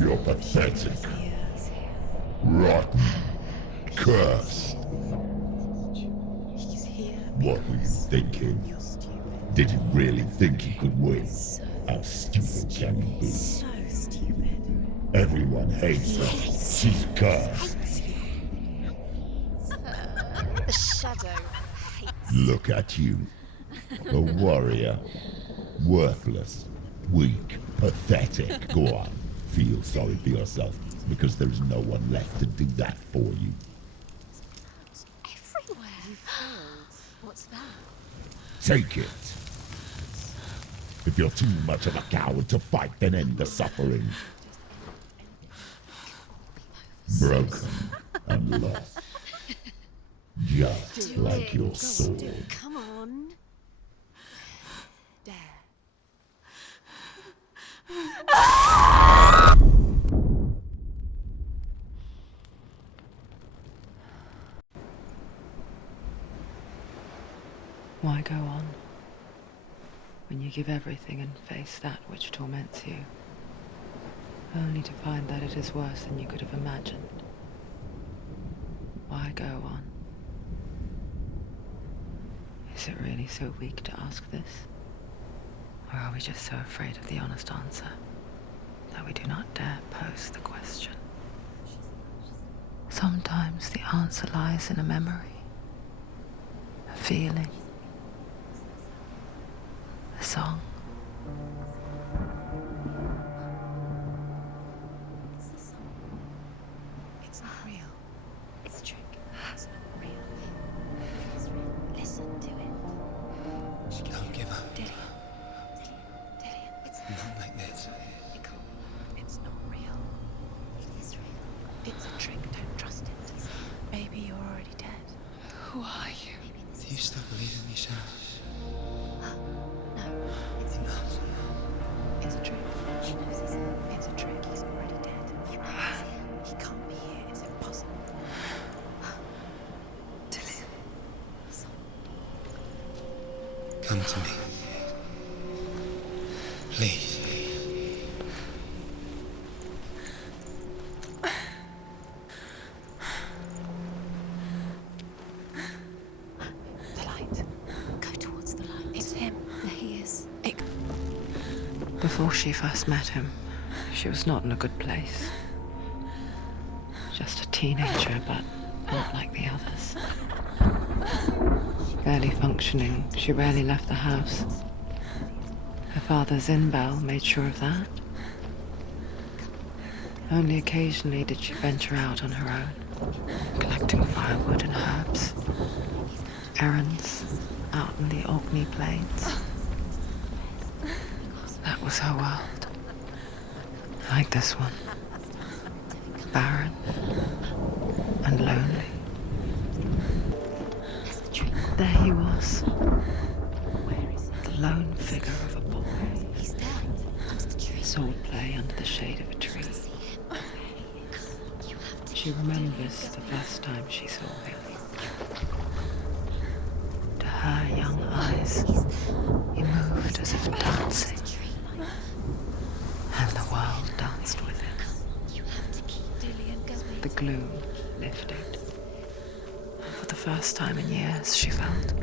You're pathetic. Rotten. Cursed. What were you thinking? Did you really think you could win? How stupid can you be? So stupid. Everyone hates her. She's cursed. The shadow hates. Look at you. A warrior. Worthless. Weak. Pathetic. Go on. Feel sorry for yourself, because there is no one left to do that for you. Everywhere. What's that? Take it. If you're too much of a coward to fight, then end the suffering. Broken and lost. Just like your sword. Come on. Dare. Why go on when you give everything and face that which torments you, only to find that it is worse than you could have imagined? Why go on? Is it really so weak to ask this? Or are we just so afraid of the honest answer that we do not dare pose the question? Sometimes the answer lies in a memory, a feeling, a song. It's the song. It's not real. It's a trick. It's not real. It is real. Listen to it. She Don't give up. Dillian. It's Not like this. it can't. It's not real. It is real. It's a trick. Don't trust it. Maybe you're already dead. Who are you? Maybe You still believe in me, Senua? No, it's a It's a trick. She knows he's here. It's a trick. He's already dead. He knows he's here. He can't be here. It's impossible. Come to me. Please. The light. Go towards the light. It's him. There he is. Before she first met him, she was not in a good place. Just a teenager, but not like the others. Barely functioning, she rarely left the house. Her father's in-bell made sure of that. Only occasionally did she venture out on her own, collecting firewood and herbs. Errands out in the Orkney Plains. That was her world. Like this one. Barren and lonely. There he was. The lone figure of a boy. Swordplay under the shade of a tree. She remembers the first time she saw him. To her young eyes, he moved as if dancing. And the world danced with him. The gloom lifted. For the first time in years, she felt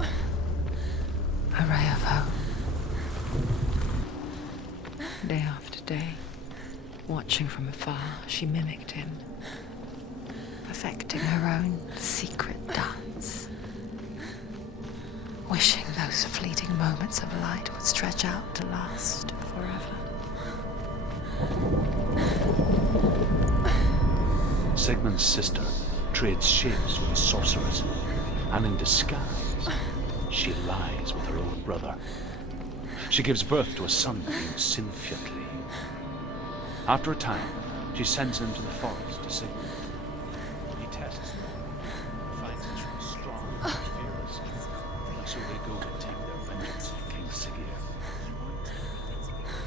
a ray of hope. Day after day, watching from afar, she mimicked him, perfecting her own secret dance, wishing those fleeting moments of light would stretch out to last forever. Sigmund's sister trades shapes with a sorceress, and in disguise, she lies with her own brother. She gives birth to a son named Sinfjotli. After a time, she sends him to the forest to Sigmund. He tests them, finds him strong and fearless, and so they go to take their vengeance on King Siggeir.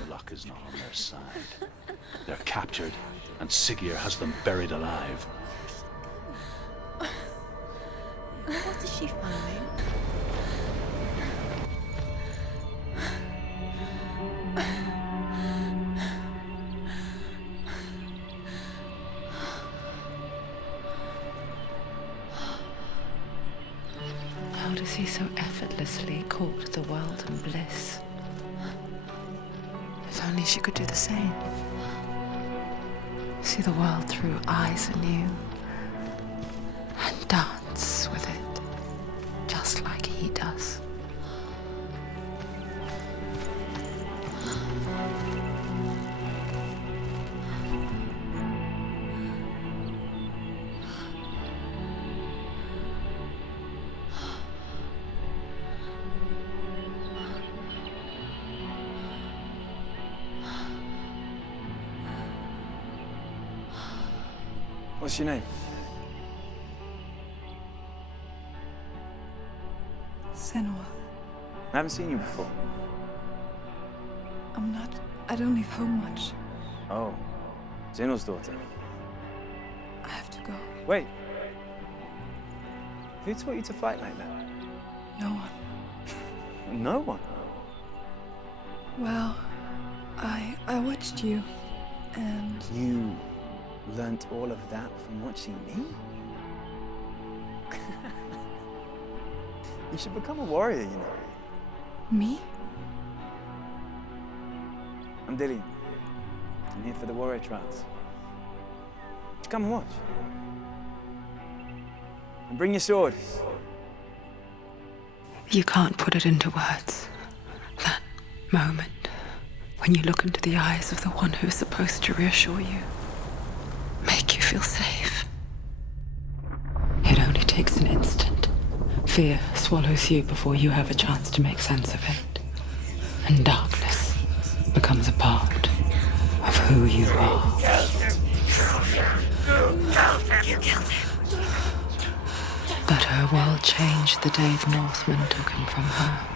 Luck is not on their side. They're captured, and Siggeir has them buried alive. What is she finding? How does he so effortlessly court the world and bliss? If only she could do the same. See the world through eyes anew and dance with it, just like he does. What's your name? Senua. I haven't seen you before. I don't leave home much. Oh, Zeno's daughter. I have to go. Wait. Who taught you to fight like that? No one. No one? Well, I watched you, and You learnt all of that from watching me? You should become a warrior, you know. me? I'm Dillian. I'm here for the warrior trials. Come and watch. And bring your sword. You can't put it into words. That moment when you look into the eyes of the one who is supposed to reassure you, make you feel safe. It only takes an instant. Fear swallows you before you have a chance to make sense of it. And darkness becomes a part of who you are. You killed him. But Her world changed the day the Northmen took him from her.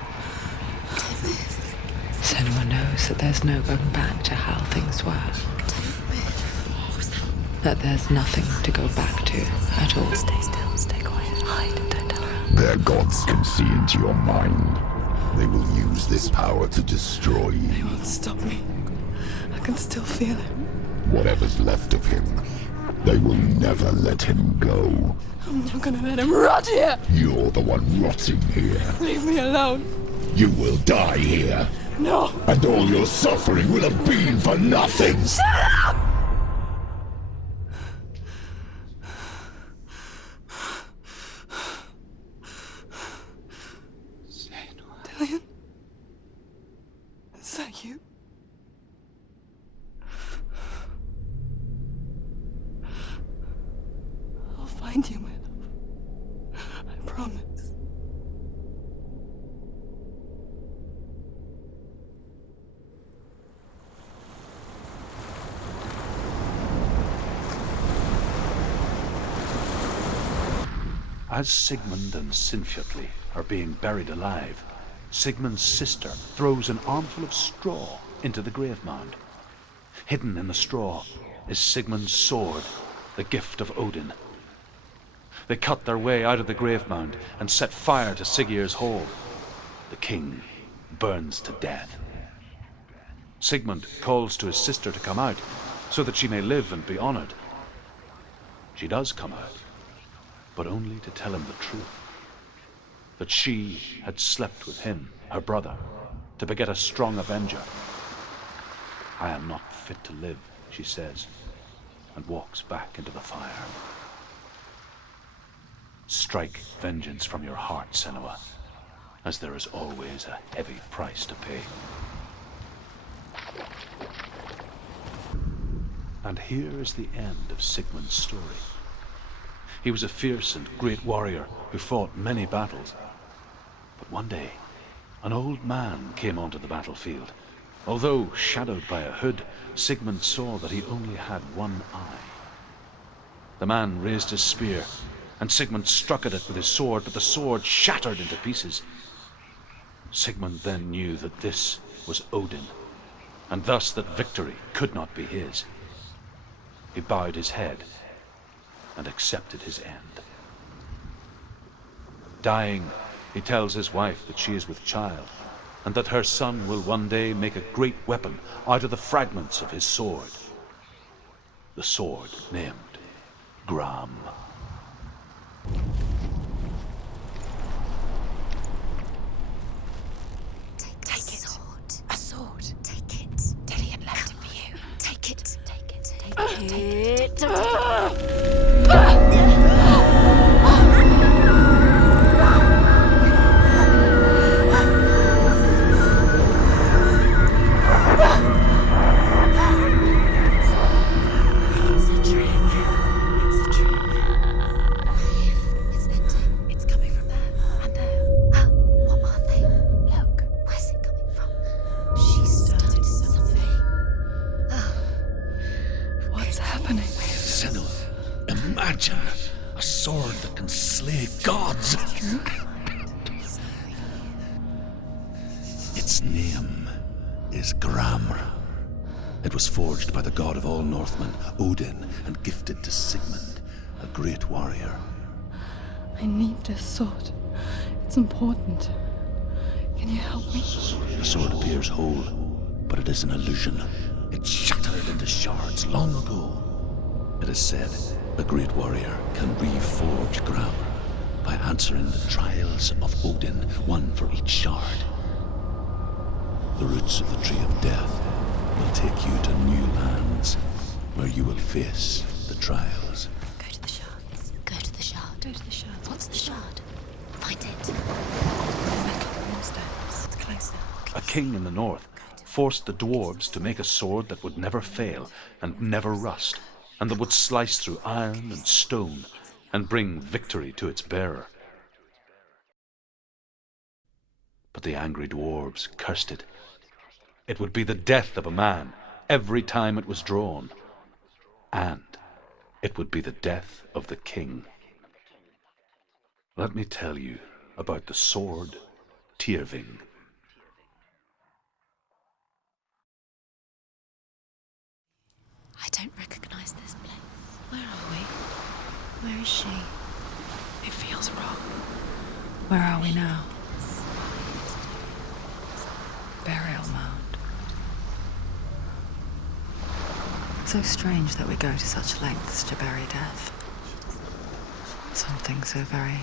Senua knows that there's no going back to how things were. That there's nothing to go back to at all. Stay still, stay quiet, hide, don't turn around. Their gods can see into your mind. They will use this power to destroy you. They won't stop me. I can still feel it. Whatever's left of him, they will never let him go. I'm not gonna let him rot here! You're the one rotting here. Leave me alone! You will die here. No! And all your suffering will have been for nothing. Shut up! Dillian? Is that you? I'll find you, my love. I promise. As Sigmund and Sinfjotli are being buried alive, Sigmund's sister throws an armful of straw into the grave mound. Hidden in the straw is Sigmund's sword, the gift of Odin. They cut their way out of the grave mound and set fire to Siggeir's hall. The king burns to death. Sigmund calls to his sister to come out so that she may live and be honored. She does come out, but only to tell him the truth. That she had slept with him, her brother, to beget a strong avenger. I am not fit to live, she says, and walks back into the fire. Strike vengeance from your heart, Senua, as there is always a heavy price to pay. And here is the end of Sigmund's story. He was a fierce and great warrior who fought many battles. But one day, an old man came onto the battlefield. Although shadowed by a hood, Sigmund saw that he only had one eye. The man raised his spear, and Sigmund struck at it with his sword, but the sword shattered into pieces. Sigmund then knew that this was Odin, and thus that victory could not be his. He bowed his head and accepted his end. Dying, he tells his wife that she is with child, and that her son will one day make a great weapon out of the fragments of his sword. The sword named Gram. Take it. Sword. A sword. Take it. Dillian left it for you. Take it. Take it. Take it. Imagine a sword that can slay gods. Its name is Gramr. It was forged by the god of all Northmen, Odin, and gifted to Sigmund, a great warrior. I need this sword. It's important. Can you help me? The sword appears whole, but it is an illusion. It shattered into shards long ago. It is said a great warrior can reforge Gramr by answering the trials of Odin, one for each shard. The roots of the tree of death will take you to new lands where you will face the trials. Go to the shard. Go to the shard. Go to the shard. What's the shard? Find it. Metal moonstones. It's closer. A king in the north forced the dwarves to make a sword that would never fail and never rust, and that would slice through iron and stone and bring victory to its bearer. But the angry dwarves cursed it. It would be the death of a man every time it was drawn, and it would be the death of the king. Let me tell you about the sword Tyrving. I don't recognize this place. Where are we? Where is she? It feels wrong. Where are we now? Burial mound. So strange that we go to such lengths to bury death. Something so very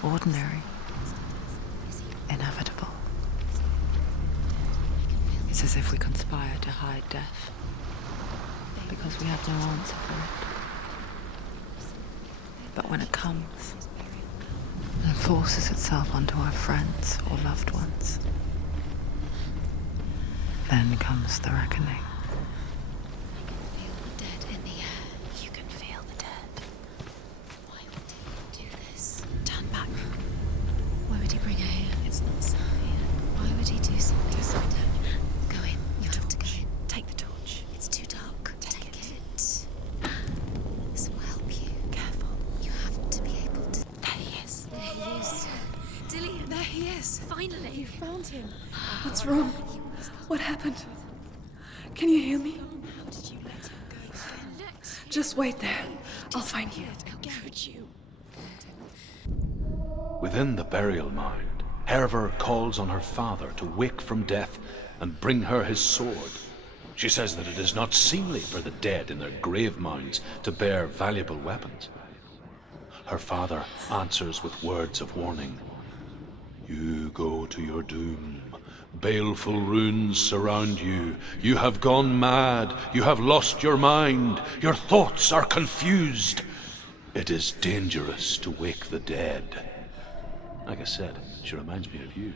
ordinary, inevitable. It's as if we conspire to hide death, because we have no answer for it. But when it comes, and forces itself onto our friends or loved ones, then comes the reckoning. Feel the dead in the air. You can feel the dead. Why would he do this? Turn back. Why would he bring her here? It's not safe here. Why would he do something so terrible? Go in. You have to go in. Take the torch. It's too dark. Take it. This will help you. Careful. You have to be able to. There he is. There he is. Dillian. There he is. Finally. You found him. What's wrong? What happened? Can you hear me? How did you let him go? Just wait there. I'll find you. Could you? Within the burial mound, Hervor calls on her father to wake from death and bring her his sword. She says that it is not seemly for the dead in their grave mounds to bear valuable weapons. Her father answers with words of warning. You go to your doom. Baleful runes surround you. You have gone mad. You have lost your mind. Your thoughts are confused. It is dangerous to wake the dead. Like I said, she reminds me of you.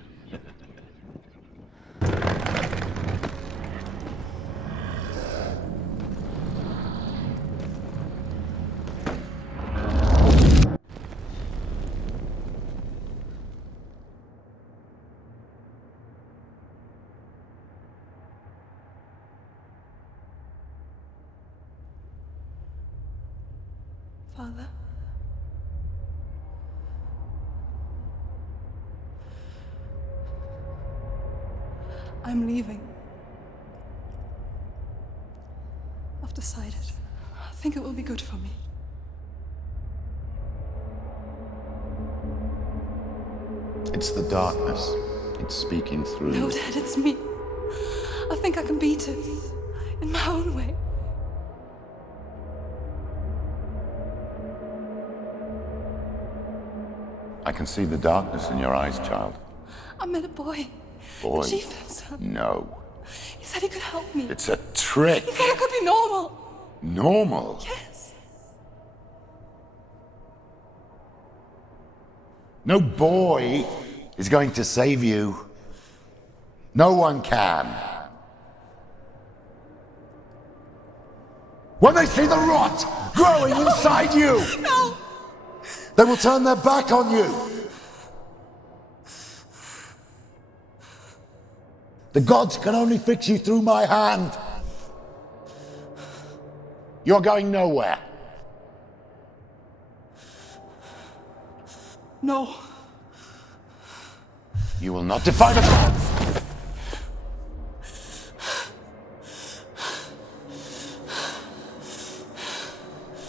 Father? I'm leaving. I've decided. I think it will be good for me. It's the darkness. It's speaking through No, you. Dad, it's me. I think I can beat it. In my own way. I can see the darkness in your eyes, child. I met a boy. Boy. The chief said so. No. He said he could help me. It's a trick. He said I could be normal. Normal? Yes. No boy is going to save you. No one can. When they see the rot growing inside you, No! they will turn their back on you. The gods can only fix you through my hand. You're going nowhere. No. You will not defy the gods.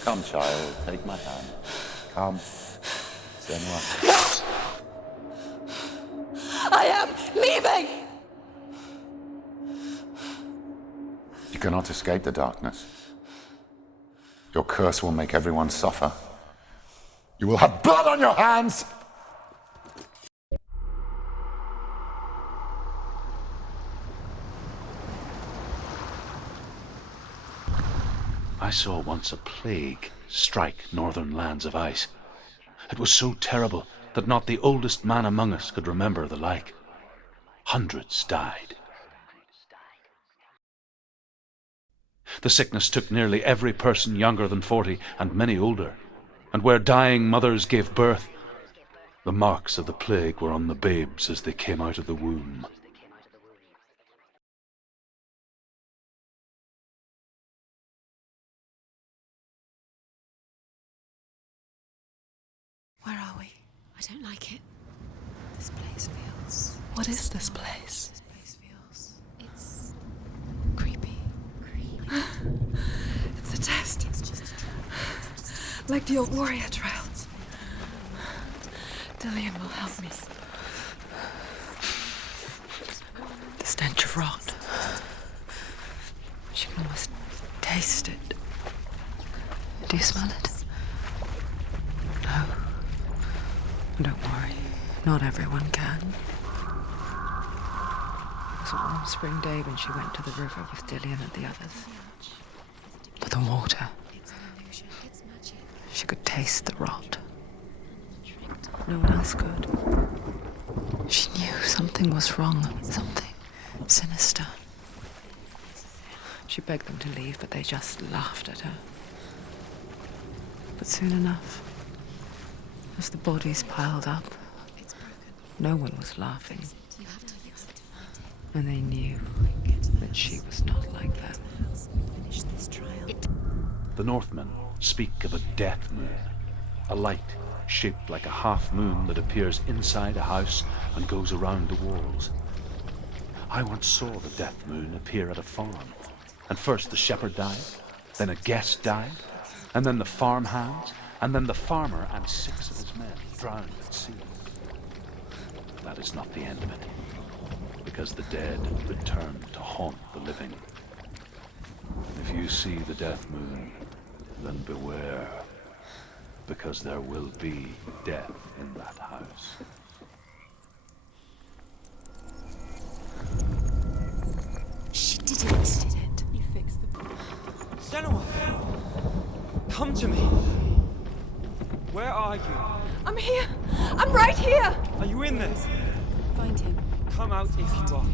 Come, child, take my hand. Come. Senua. I am leaving! You cannot escape the darkness. Your curse will make everyone suffer. You will have blood on your hands! I saw once a plague strike northern lands of ice. It was so terrible that not the oldest man among us could remember the like. Hundreds died. The sickness took nearly every person younger than 40 and many older, and where dying mothers gave birth, the marks of the plague were on the babes as they came out of the womb. Where are we? I I don't like it. This place feels... What is this place? This place feels... It's... creepy. It's a test. It's just a trial. Like the old warrior trials. Dillian will help me. The stench of rot. She can almost taste it. Do you smell it? No. Don't worry. Not everyone can. It was a warm spring day when she went to the river with Dillian and the others. But the water. She could taste the rot. No one else could. She knew something was wrong. Something sinister. She begged them to leave, but they just laughed at her. But soon enough, as the bodies piled up, no one was laughing. And they knew that she was not like them. The Northmen speak of a death moon, a light shaped like a half moon that appears inside a house and goes around the walls. I once saw the death moon appear at a farm, and first the shepherd died, then a guest died, and then the farmhands, and then the farmer and 6 of his men drowned at sea. That is not the end of it, because the dead return to haunt the living. If you see the death moon, then beware, because there will be death in that house. She did it. You fixed the... Senua! Come to me! Where are you? I'm here! I'm right here! Are you in there? Find him. Come out if you are.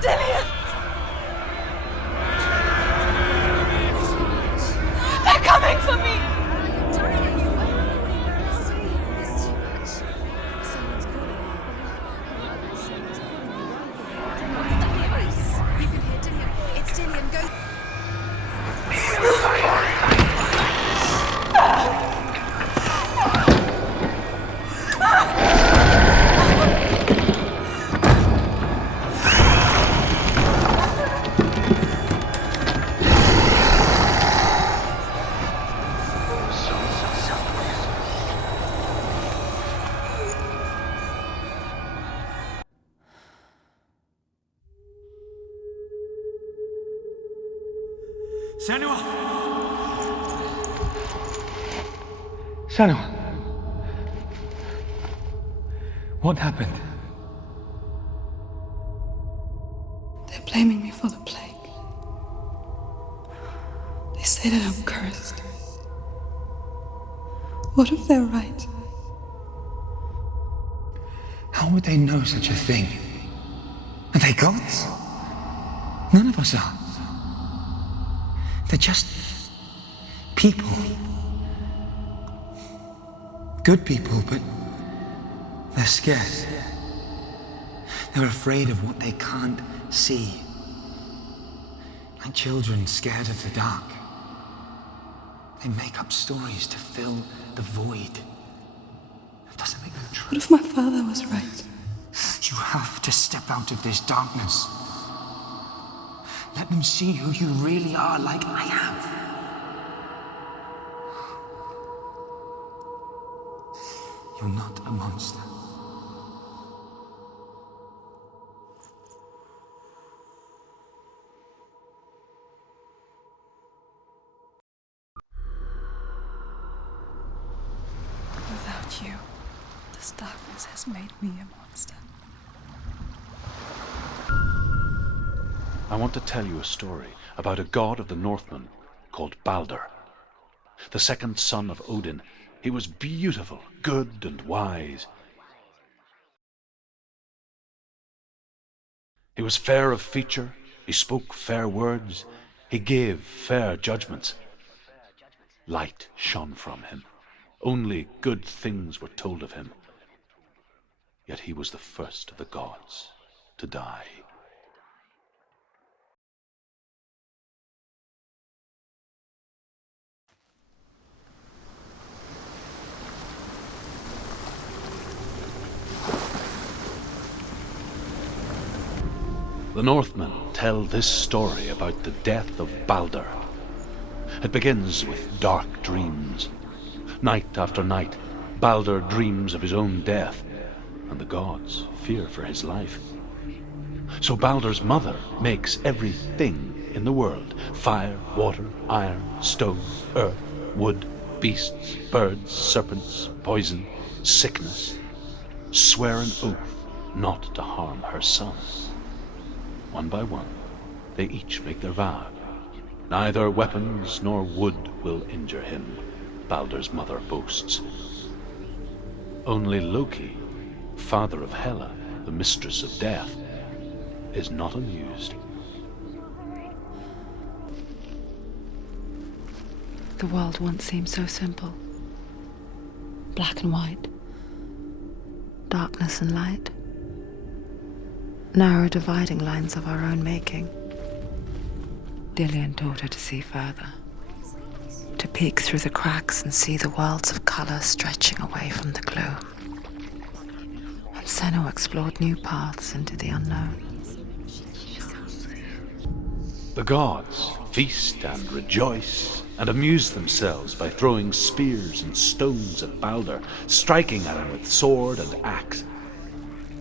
Dillian! They're coming for me! It's too much. Someone's calling you. Someone's calling you. What's the voice? You can hear Dillian. It's Dillian. Go. Senua! Senua! What happened? They're blaming me for the plague. They say that I'm cursed. What if they're right? How would they know such a thing? Are they gods? None of us are. They're just people. Good people, but they're scared. They're afraid of what they can't see. Like children scared of the dark. They make up stories to fill the void. That doesn't make them true. What if my father was right? You have to step out of this darkness. Let them see who you really are, like I have. You're not a monster. Without you, this darkness has made me a monster. I want to tell you a story about a god of the Northmen called Balder. The second son of Odin, he was beautiful, good and wise. He was fair of feature, he spoke fair words, he gave fair judgments. Light shone from him. Only good things were told of him. Yet he was the first of the gods to die. The Northmen tell this story about the death of Balder. It begins with dark dreams. Night after night, Balder dreams of his own death, and the gods fear for his life. So Balder's mother makes everything in the world: fire, water, iron, stone, earth, wood, beasts, birds, serpents, poison, sickness, swear an oath not to harm her son. One by one, they each make their vow. Neither weapons nor wood will injure him, Balder's mother boasts. Only Loki, father of Hela, the mistress of death, is not amused. The world once seemed so simple. Black and white. Darkness and light. Narrow dividing lines of our own making. Dillian taught her to see further. To peek through the cracks and see the worlds of color stretching away from the gloom. And Senua explored new paths into the unknown. The gods feast and rejoice and amuse themselves by throwing spears and stones at Balder, striking at him with sword and axe.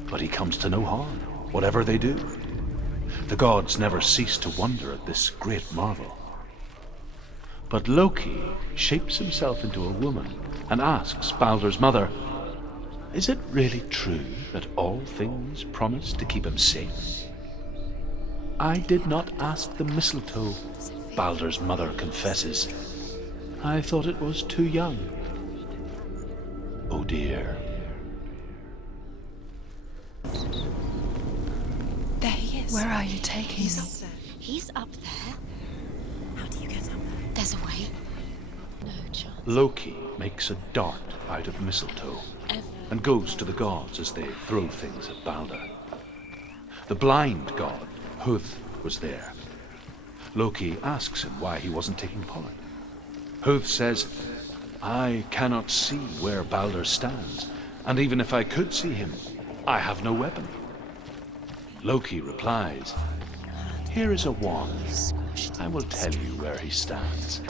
But he comes to no harm, whatever they do. The gods never cease to wonder at this great marvel. But Loki shapes himself into a woman and asks Balder's mother, "Is it really true that all things promise to keep him safe?" "I did not ask the mistletoe," Balder's mother confesses. "I thought it was too young." Oh dear. There he is. Where are you taking He's me? up there. He's up there. How do you get up there? There's a way. No chance. Loki makes a dart out of mistletoe and goes to the gods as they throw things at Balder. The blind god, Huth, was there. Loki asks him why he wasn't taking part. Huth says, "I cannot see where Balder stands, and even if I could see him, I have no weapon." Loki replies, "Here is a wand. I will tell you where he stands."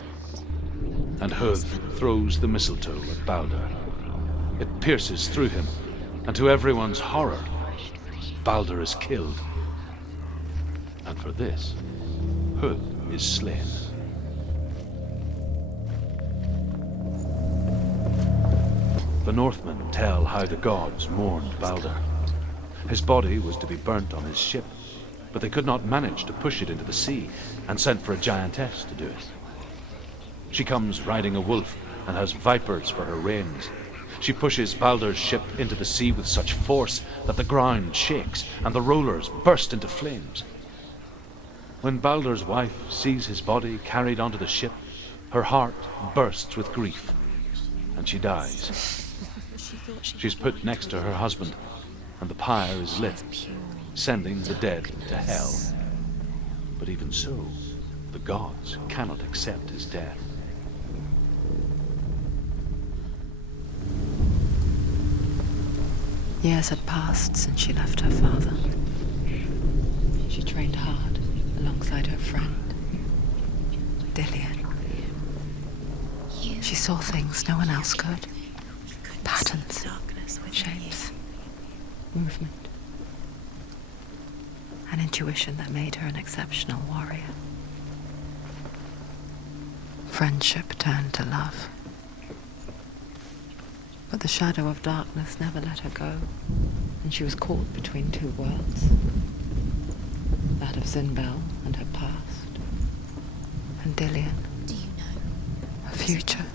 And Huth throws the mistletoe at Balder. It pierces through him, and to everyone's horror, Balder is killed. And for this, Huth is slain. The Northmen tell how the gods mourned Balder. His body was to be burnt on his ship, but they could not manage to push it into the sea, and sent for a giantess to do it. She comes riding a wolf and has vipers for her reins. She pushes Balder's ship into the sea with such force that the ground shakes and the rollers burst into flames. When Balder's wife sees his body carried onto the ship, her heart bursts with grief, and she dies. She's put next to her husband, and the pyre is lit, sending the dead to hell. But even so, the gods cannot accept his death. Years had passed since she left her father. She trained hard alongside her friend, Dillian. She saw things no one else could. Patterns, shapes, movement. An intuition that made her an exceptional warrior. Friendship turned to love. But the shadow of darkness never let her go, and she was caught between two worlds. That of Zinbel and her past, and Dillian, Do you know? her future.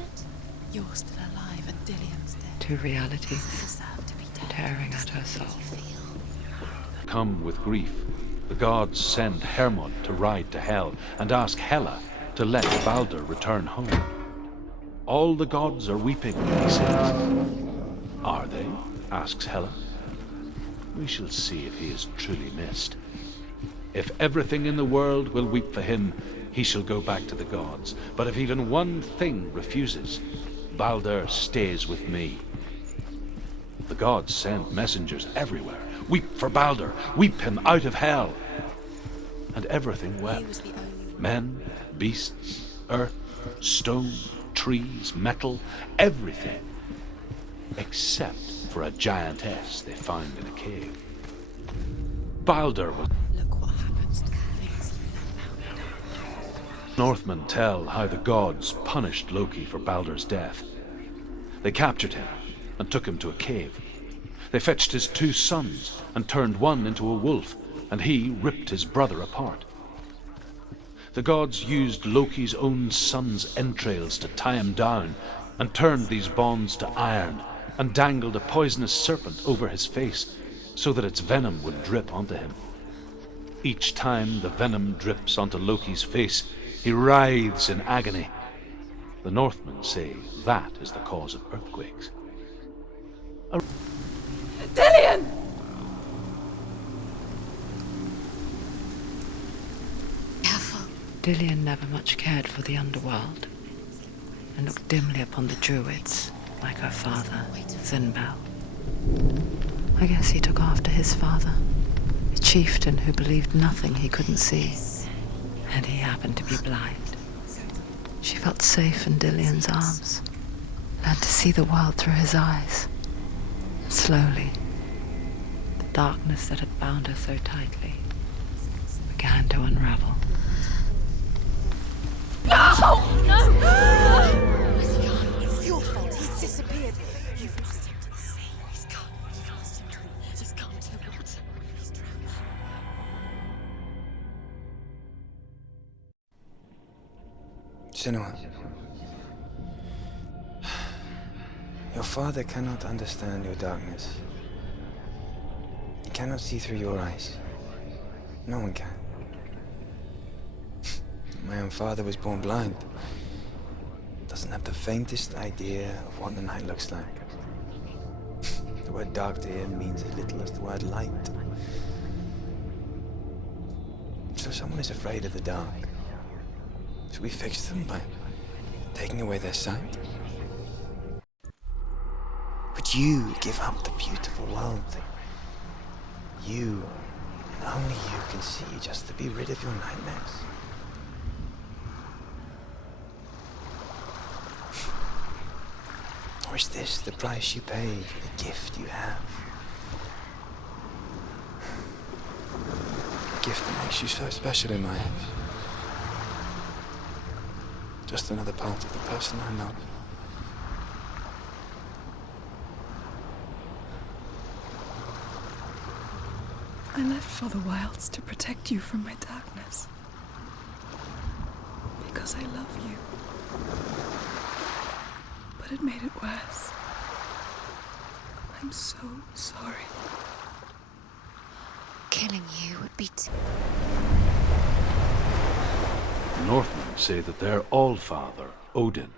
You're still alive and Dillian's dead. Two realities Deserve to be dead. tearing at her soul. Come with grief, the gods send Hermod to ride to Hell and ask Hela to let Balder return home. All the gods are weeping, he says. Are they? Asks Hela. We shall see if he is truly missed. If everything in the world will weep for him, he shall go back to the gods. But if even one thing refuses, Balder stays with me. The gods send messengers everywhere. Weep for Balder. Weep him out of hell. and everything wept. Men, beasts, earth, stone, trees, metal, everything. Except for a giantess they found in a cave. Baldur was... Look what happens to the things you let down. Northmen tell how the gods punished Loki for Baldur's death. They captured him and took him to a cave. They fetched his 2 sons and turned one into a wolf, and he ripped his brother apart. The gods used Loki's own son's entrails to tie him down and turned these bonds to iron and dangled a poisonous serpent over his face so that its venom would drip onto him. Each time the venom drips onto Loki's face, he writhes in agony. The Northmen say that is the cause of earthquakes. Dillion! Dillion never much cared for the underworld, and looked dimly upon the druids, like her father, Zinbel. I guess he took after his father, a chieftain who believed nothing he couldn't see, and he happened to be blind. She felt safe in Dillion's arms, learned to see the world through his eyes. Slowly, the darkness that had bound her so tightly began to unravel. No! No! Where's he gone? It's your fault. He's disappeared. You've lost him to the sea. He's gone. You've lost him to the... He's gone to the water. He's drowned. Senua, your father cannot understand your darkness. He cannot see through your eyes. No one can. My own father was born blind. Doesn't have the faintest idea of what the night looks like. The word dark to him means as little as the word light. So someone is afraid of the dark. Should we fix them by taking away their sight? Would you give up the beautiful world that you, and only you, can see just to be rid of your nightmares? Or is this the price you pay for the gift you have? A gift that makes you so special in my eyes. Just another part of the person I love. I left for the wilds to protect you from my darkness. Because I love you. But it made it worse. I'm so sorry. Killing you would be The Northmen say that their Allfather, Odin,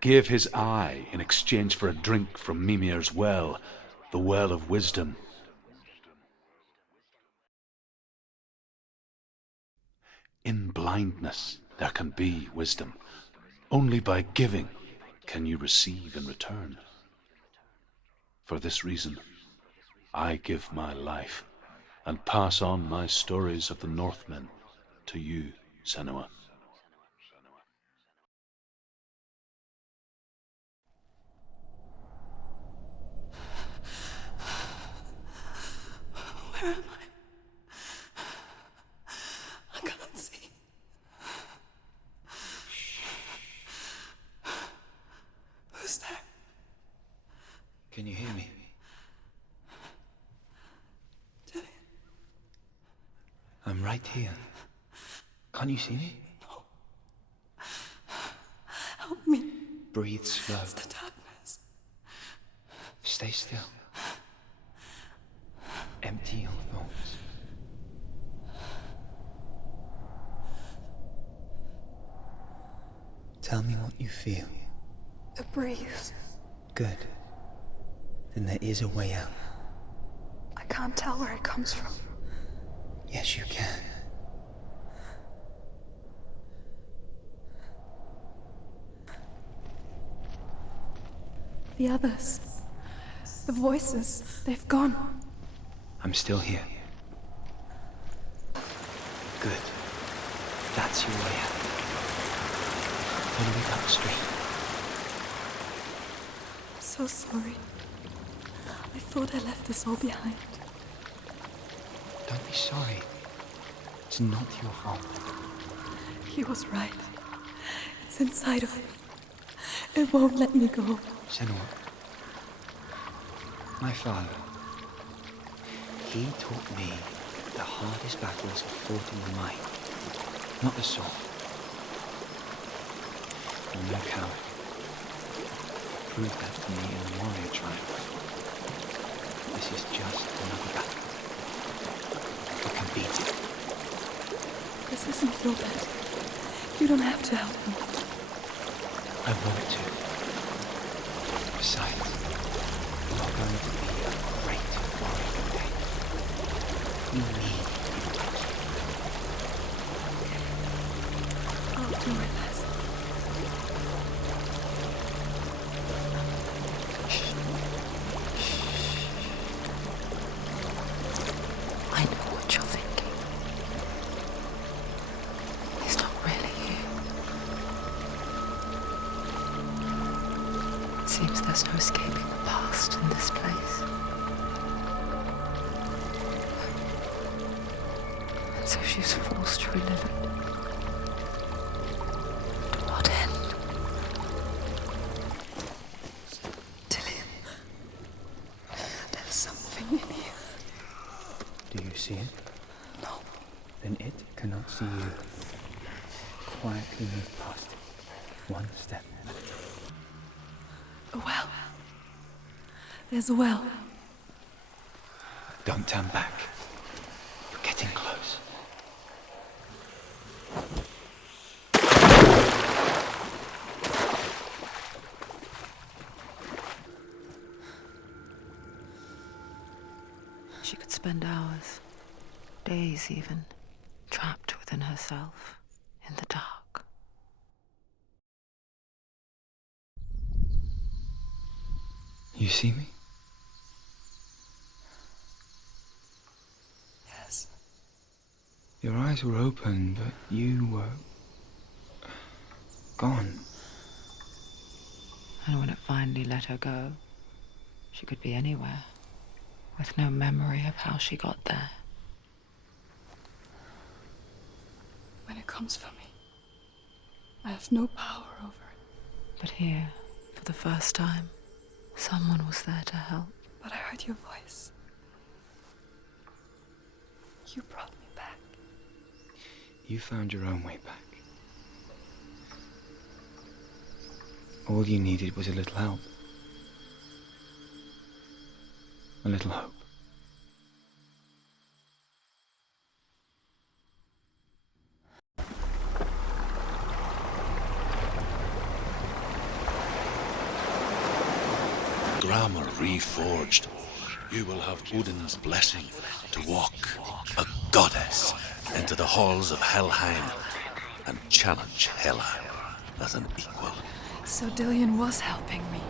gave his eye in exchange for a drink from Mimir's well, the Well of Wisdom. In blindness there can be wisdom. Only by giving can you receive in return. For this reason, I give my life and pass on my stories of the Northmen to you, Senua. Where am I? I can't see. Who's there? Can you hear me? I'm right here. Can't you see me? No. Help me. Breathe slow. It's the darkness. Stay still. Empty your thoughts. Tell me what you feel. The breeze. Good. Then there is a way out. I can't tell where it comes from. Yes, you can. The others. The voices. They've gone. I'm still here. Good. That's your way out. Follow me down the street. I'm so sorry. I thought I left this all behind. Don't be sorry. It's not your fault. He was right. It's inside of me. It won't let me go. Senua. My father. He taught me the hardest battles are fought in the mind, not the sword. I'm no coward. Proved that to me in the warrior tribe. This is just another battle. We can beat it. This isn't your bed. You don't have to help me. I want to. Besides, you are going to be a great warrior one day. You need to be I'll do my best. I know what you're thinking. He's not really here. It seems there's no escaping the past in this place. And so she's forced to relive it. To what end? Dillian, there's something in here. Do you see it? No. Then it cannot see you. Quietly move past it. One step at a time. A well. There's a well. Don't turn back. You're getting close. She could spend hours, days even, trapped within herself, in the dark. You see me? Yes. Your eyes were open, but you were gone. And when it finally let her go, she could be anywhere, with no memory of how she got there. When it comes for me, I have no power over it. But here, for the first time, someone was there to help. But I heard your voice. You brought me back. You found your own way back. All you needed was a little help. A little hope. Grammar reforged. You will have Odin's blessing to walk, a goddess, into the halls of Helheim and challenge Hela as an equal. So Dillian was helping me.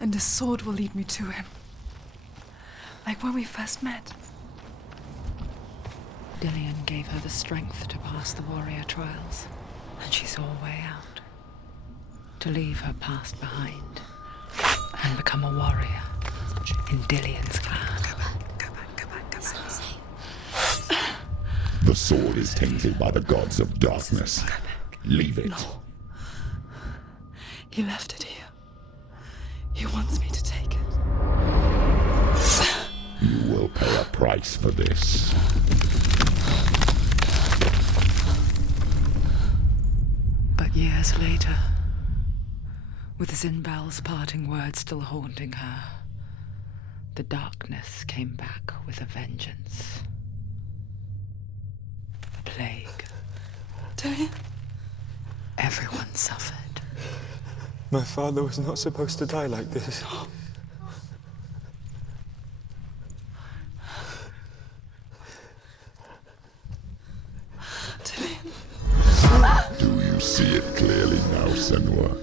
And the sword will lead me to him. Like when we first met. Dillian gave her the strength to pass the warrior trials, and she saw a way out. To leave her past behind and become a warrior in Dillian's clan. The sword is tainted by the gods of darkness. Leave it. No. He left it here. He wants me to take it. You will pay a price for this. But years later, with Zinbal's parting words still haunting her, the darkness came back with a vengeance. The plague. Dillian? Everyone suffered. My father was not supposed to die like this. Dillian? Do you see it clearly now, Senua?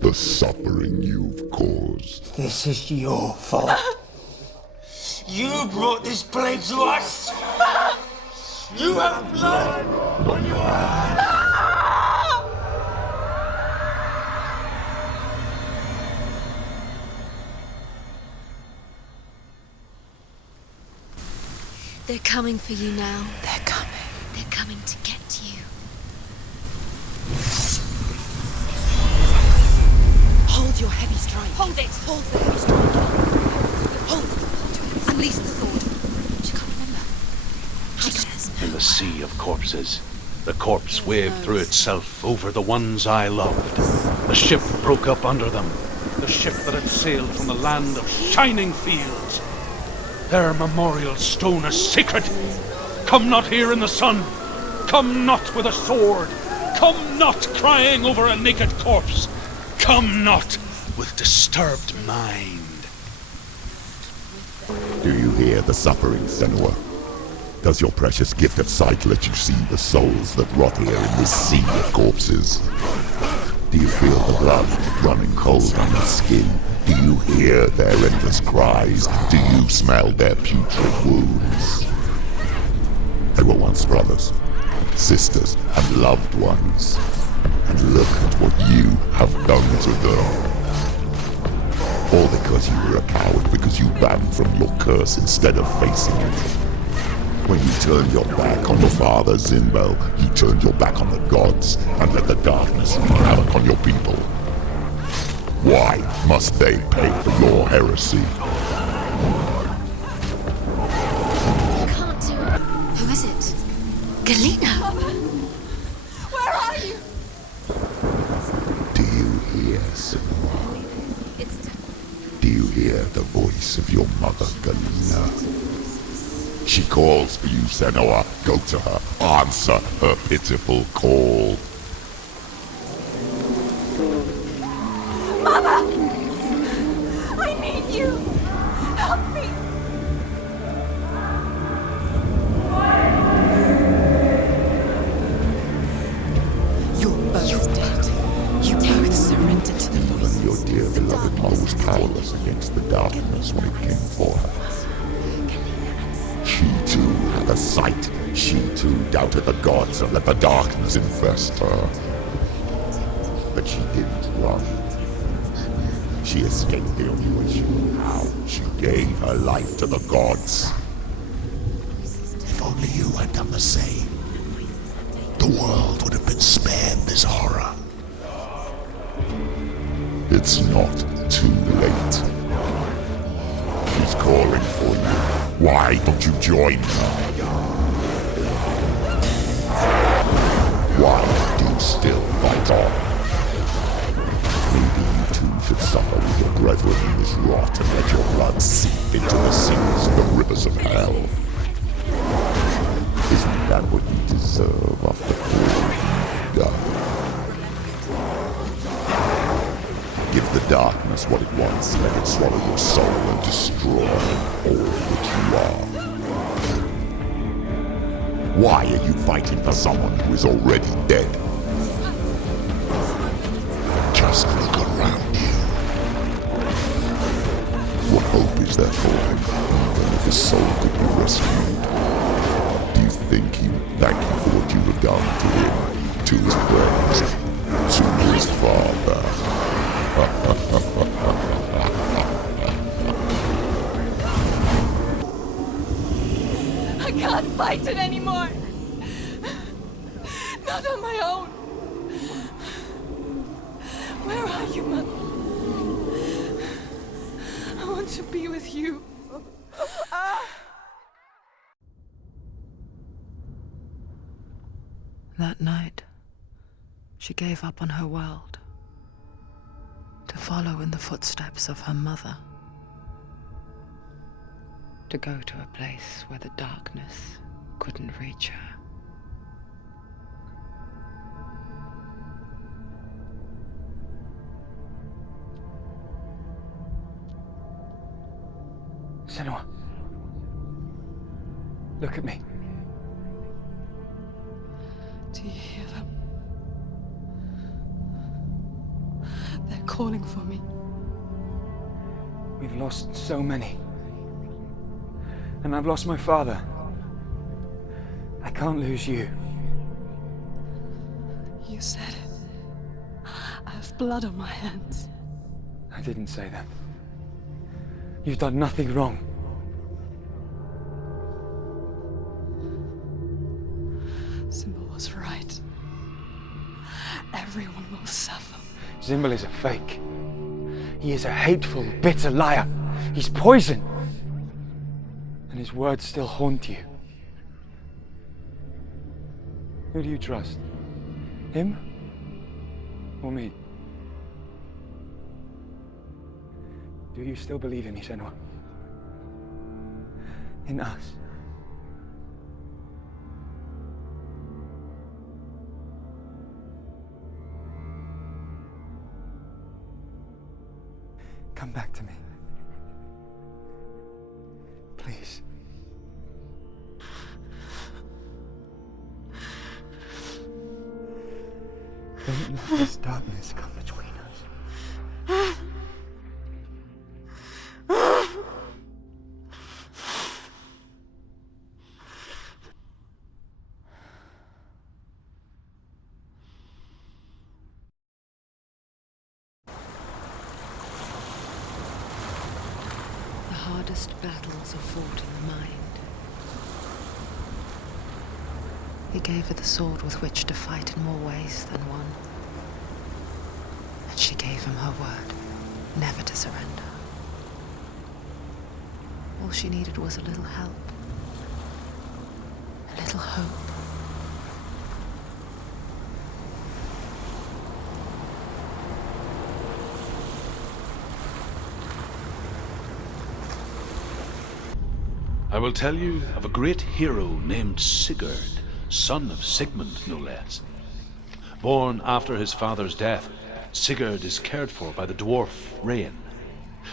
The suffering you've caused. This is your fault. You brought this plague to us! You have blood on your hands! They're coming for you now. They're coming. They're coming to get you. Hold your heavy strike. Hold it! Hold the heavy strike. Hold. Unleash the sword. She can't remember. She says. In the sea of corpses, the corpse waved through itself over the ones I loved. The ship broke up under them. The ship that had sailed from the land of shining fields. Their memorial stone is sacred. Come not here in the sun. Come not with a sword. Come not crying over a naked corpse. Come not with disturbed mind. Do you hear the suffering, Senua? Does your precious gift of sight let you see the souls that rot here in this sea of corpses? Do you feel the blood running cold on your skin? Do you hear their endless cries? Do you smell their putrid wounds? They were once brothers, sisters, and loved ones. And look at what you have done to them. All because you were a coward, because you ran from your curse instead of facing it. When you turned your back on your father Zinbel, you turned your back on the gods and let the darkness wreak havoc on your people. Why must they pay for your heresy? You can't do it. Who is it? Galena! Where are you? Do you hear, Senua? Do you hear the voice of your mother, Galena? She calls for you, Senua. Go to her. Answer her pitiful call. Mother! I need you! Help me! You're both dead. You both surrendered to the voices. Your dear beloved mother was powerless against the darkness when it came for her. She too had a sight. She too doubted the gods and let the darkness infest her. But she didn't run. She escaped the only way she knew how. She gave her life to the gods. If only you had done the same, the world would have been spared this horror. It's not too late. She's calling for you. Why don't you join her? Why do you still fight on? Maybe you too should suffer with your brethren in this rot and let your blood seep into the seas and the rivers of hell. Isn't that what you deserve after all you've done? Give the darkness what it wants, let it swallow your soul and destroy all that you are. Why are you fighting for someone who is already dead? Just look around you. What hope is there for him, even if his soul could be rescued? Do you think he would thank you for what you have done to him, to his friends, to his father? I can't fight it anymore! Not on my own! Where are you, Mother? I want to be with you. That night, she gave up on her world to follow in the footsteps of her mother, to go to a place where the darkness couldn't reach her. Senua. Look at me. Do you hear them? They're calling for me. We've lost so many. And I've lost my father. I can't lose you. You said it. I have blood on my hands. I didn't say that. You've done nothing wrong. Symbol was right. Everyone will suffer. Symbol is a fake. He is a hateful, bitter liar. He's poison. And his words still haunt you. Who do you trust? Him? Or me? Do you still believe in me, Senua? In us? Come back to me. Please. Don't let this darkness come between us. The hardest battles are fought in the mind. He gave her the sword with which to fight in more ways than one. And she gave him her word, never to surrender. All she needed was a little help, a little hope. I will tell you of a great hero named Sigurd, son of Sigmund, no less. Born after his father's death, Sigurd is cared for by the dwarf Rain.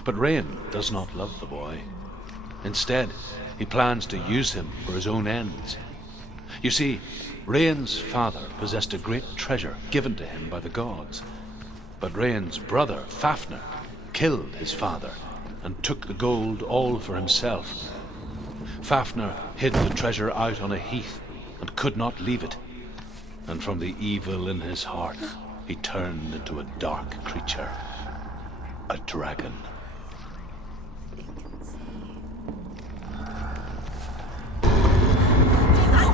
But Rain does not love the boy. Instead, he plans to use him for his own ends. You see, Rain's father possessed a great treasure given to him by the gods. But Rain's brother, Fafnir, killed his father and took the gold all for himself. Fafnir hid the treasure out on a heath and could not leave it. And from the evil in his heart, he turned into a dark creature, a dragon.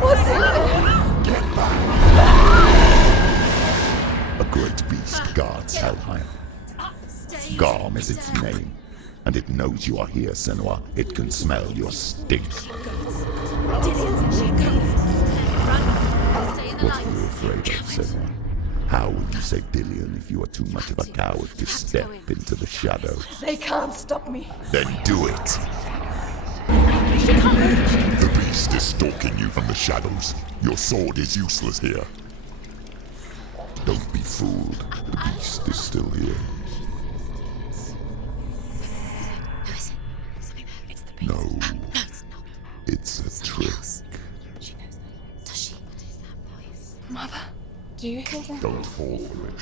What's in there? Get back! A great beast guards Helheim. Garm is its name, and it knows you are here, Senua. It can smell your stink. What are you afraid of, Senua? How will you save Dillion if you are too much of a coward to step into the shadows? They can't stop me. Then do it! The beast is stalking you from the shadows. Your sword is useless here. Don't be fooled. The beast is still here. No, it's a trick. Mother, do you hear that? Don't fall for it.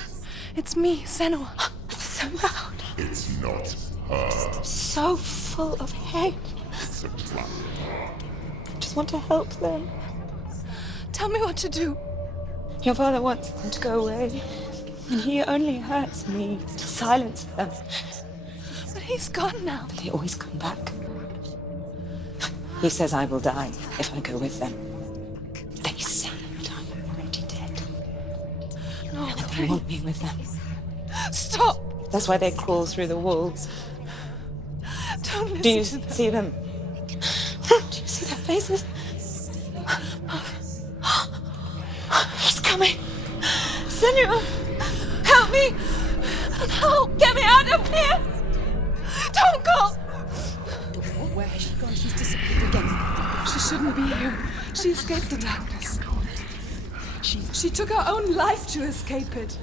It's me, Senua. It's so loud. It's not her. So full of hate. It's a trap. I just want to help them. Tell me what to do. Your father wants them to go away. And he only hurts me to silence them. But he's gone now. But they always come back. He says I will die if I go with them. They say that I'm already dead. No, They please. want me with them. Stop! That's why they crawl through the walls. Don't listen Do you to them. see them? Do you see their faces? He's coming! Senua! Help me! No! Get me out of here! Don't go! Where has she gone? She's disappeared again. She shouldn't be here. She escaped the darkness. She took her own life to escape it.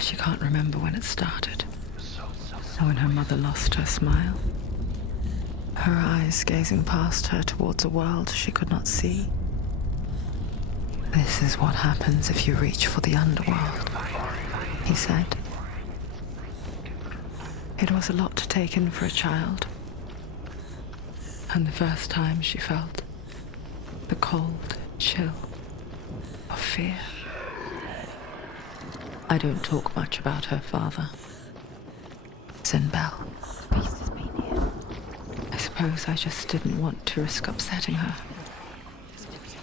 She can't remember when it started, or when her mother lost her smile. Her eyes gazing past her towards a world she could not see. This is what happens if you reach for the underworld, he said. It was a lot to take in for a child, and the first time she felt The cold chill of fear. I don't talk much about her father. Sinbel. Beast has been here. I suppose I just didn't want to risk upsetting her.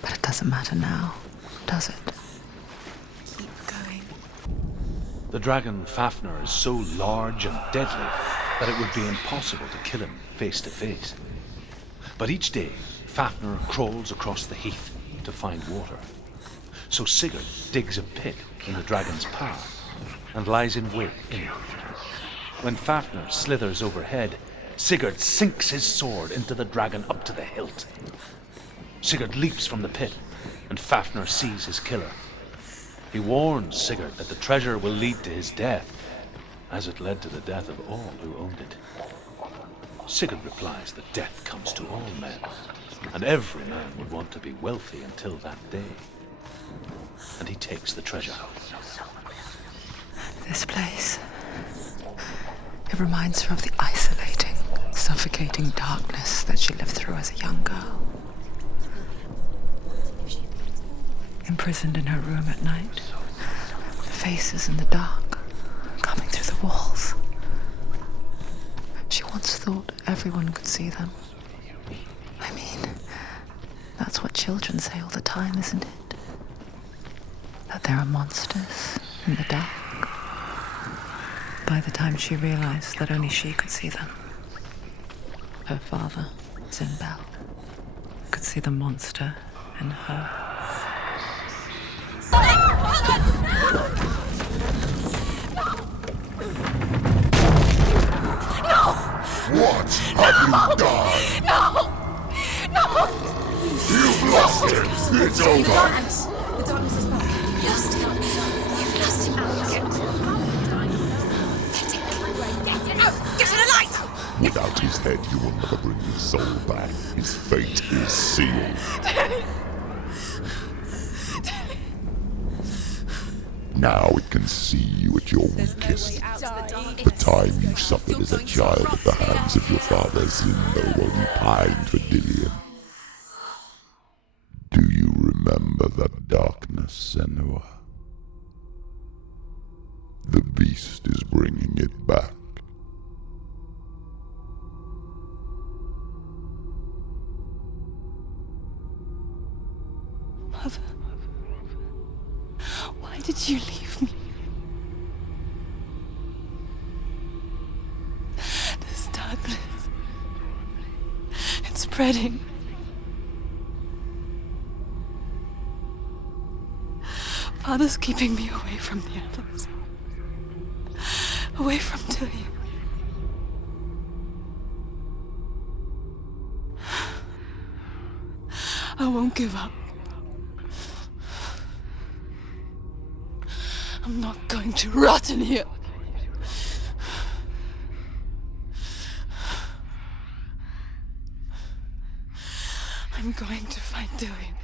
But it doesn't matter now, does it? Keep going. The dragon Fafnir is so large and deadly that it would be impossible to kill him face to face. But each day, Fafnir crawls across the heath to find water. So Sigurd digs a pit in the dragon's path and lies in wait in it. When Fafnir slithers overhead, Sigurd sinks his sword into the dragon up to the hilt. Sigurd leaps from the pit, and Fafnir sees his killer. He warns Sigurd that the treasure will lead to his death, as it led to the death of all who owned it. Sigurd replies that death comes to all men, and every man would want to be wealthy until that day. And he takes the treasure. This place. It reminds her of the isolating, suffocating darkness that she lived through as a young girl. Imprisoned in her room at night, the faces in the dark, coming through the walls. She once thought everyone could see them. I mean, that's what children say all the time, isn't it? That there are monsters in the dark. By the time she realized that only she could see them, her father, Sinbel, could see the monster in her. What have you done? No! You've lost him! It's over! The darkness is back. Lost him. You've lost him. Get to the light! Without his head, you will never bring his soul back. His fate is sealed. Now it can see you at your weakest. The time you suffered as a child at the hands of your father Zindo while you pined for Dillion. Do you remember that darkness, Senua? The beast is bringing it back. Mother, why did you leave me? This darkness, it's spreading. Father's keeping me away from the others. Away from Dillion. I won't give up. I'm not going to rot in here. I'm going to find Dillion.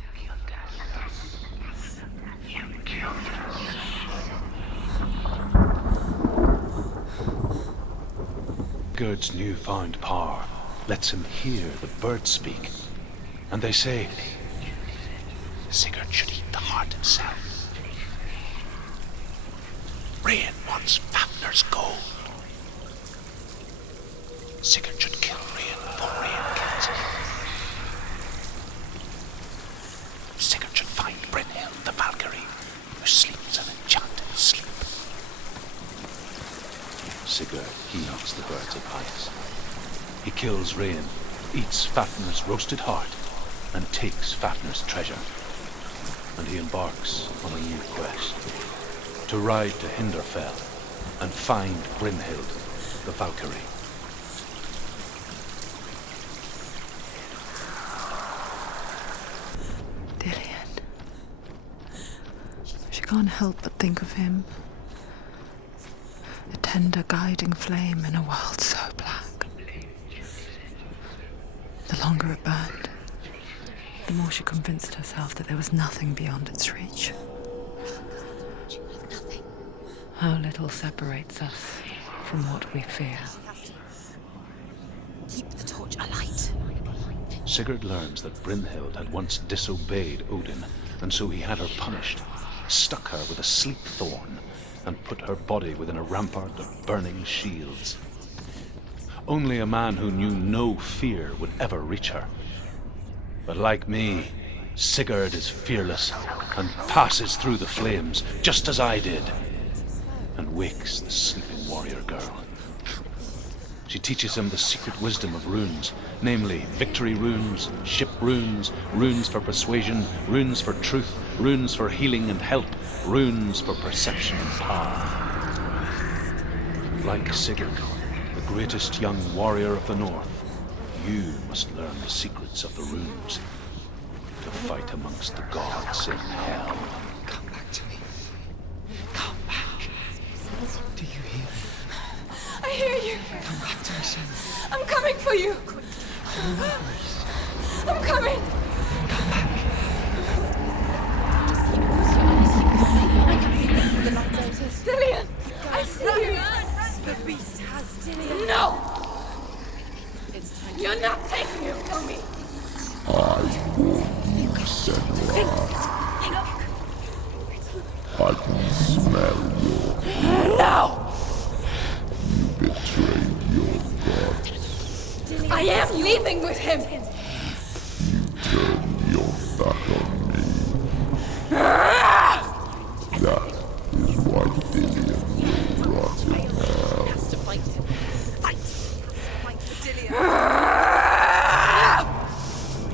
Sigurd's newfound power lets him hear the birds speak, and they say, Sigurd should eat the heart himself. Rain wants Fafnir's gold. Sigurd should kill Rain before Rain kills him. Sigurd should find Brynhild the Valkyrie, who sleeps an enchanted sleep. Sigurd heeds the bird's advice. He kills Rain, eats Fafnir's roasted heart, and takes Fafnir's treasure. And he embarks on a new quest, to ride to Hinderfell and find Brynhild the Valkyrie. Dillion. She can't help but think of him. A tender guiding flame in a world so black. The longer it burned, the more she convinced herself that there was nothing beyond its reach. How little separates us from what we fear. Keep the torch alight. Sigurd learns that Brynhild had once disobeyed Odin, and so he had her punished, stuck her with a sleep thorn, and put her body within a rampart of burning shields. Only a man who knew no fear would ever reach her. But like me, Sigurd is fearless and passes through the flames, just as I did, and wakes the sleeping warrior girl. She teaches him the secret wisdom of runes, namely victory runes, ship runes, runes for persuasion, runes for truth, runes for healing and help, runes for perception and power. Like Sigurd, the greatest young warrior of the North, you must learn the secrets of the runes to fight amongst the gods in hell. Come back to me. Come back. Do you hear me? I hear you. Come back to me, Senua. I'm coming for you. I'm coming. Come back. Dillian, I see you. The beast has Dillian. No. You're not taking him from me. I warn you, Senua. I can smell your... No. You betrayed your gods. I am leaving with him. You turned your back on me. That is why Dillian will rot in hell.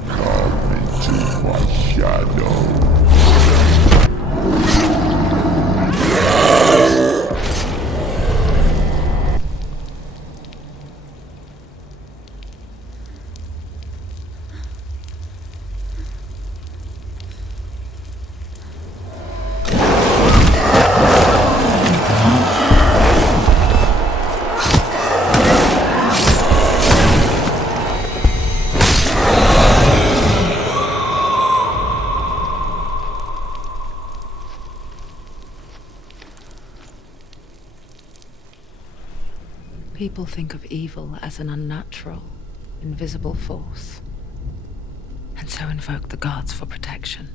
Come into my shadow. People think of evil as an unnatural, invisible force, and so invoke the gods for protection.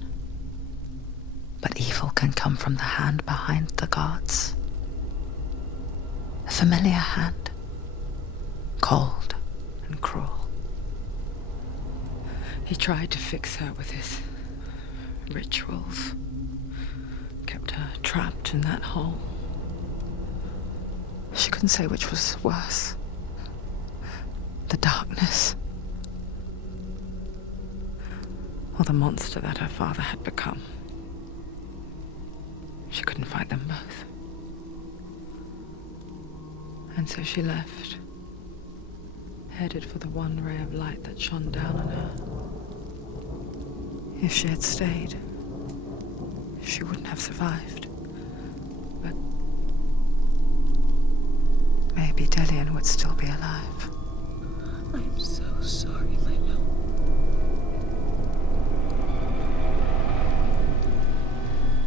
But evil can come from the hand behind the gods. A familiar hand, cold and cruel. He tried to fix her with his rituals, kept her trapped in that hole. She couldn't say which was worse. The darkness, or the monster that her father had become. She couldn't fight them both. And so she left, headed for the one ray of light that shone down on her. If she had stayed, she wouldn't have survived. But maybe Dillian would still be alive. I'm so sorry, my love.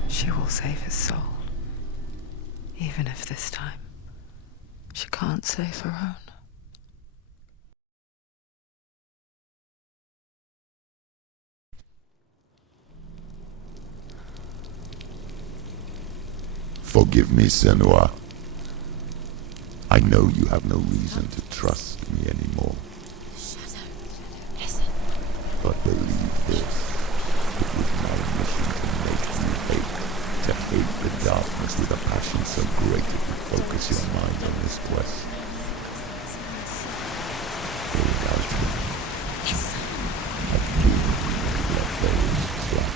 She will save his soul, even if this time she can't save her own. Forgive me, Senua. I know you have no reason to trust me anymore. Shadow, listen. But believe this, it was my mission to make you hate the darkness with a passion so great it would focus your mind on this quest. For without me, I've doomed you to let those trap.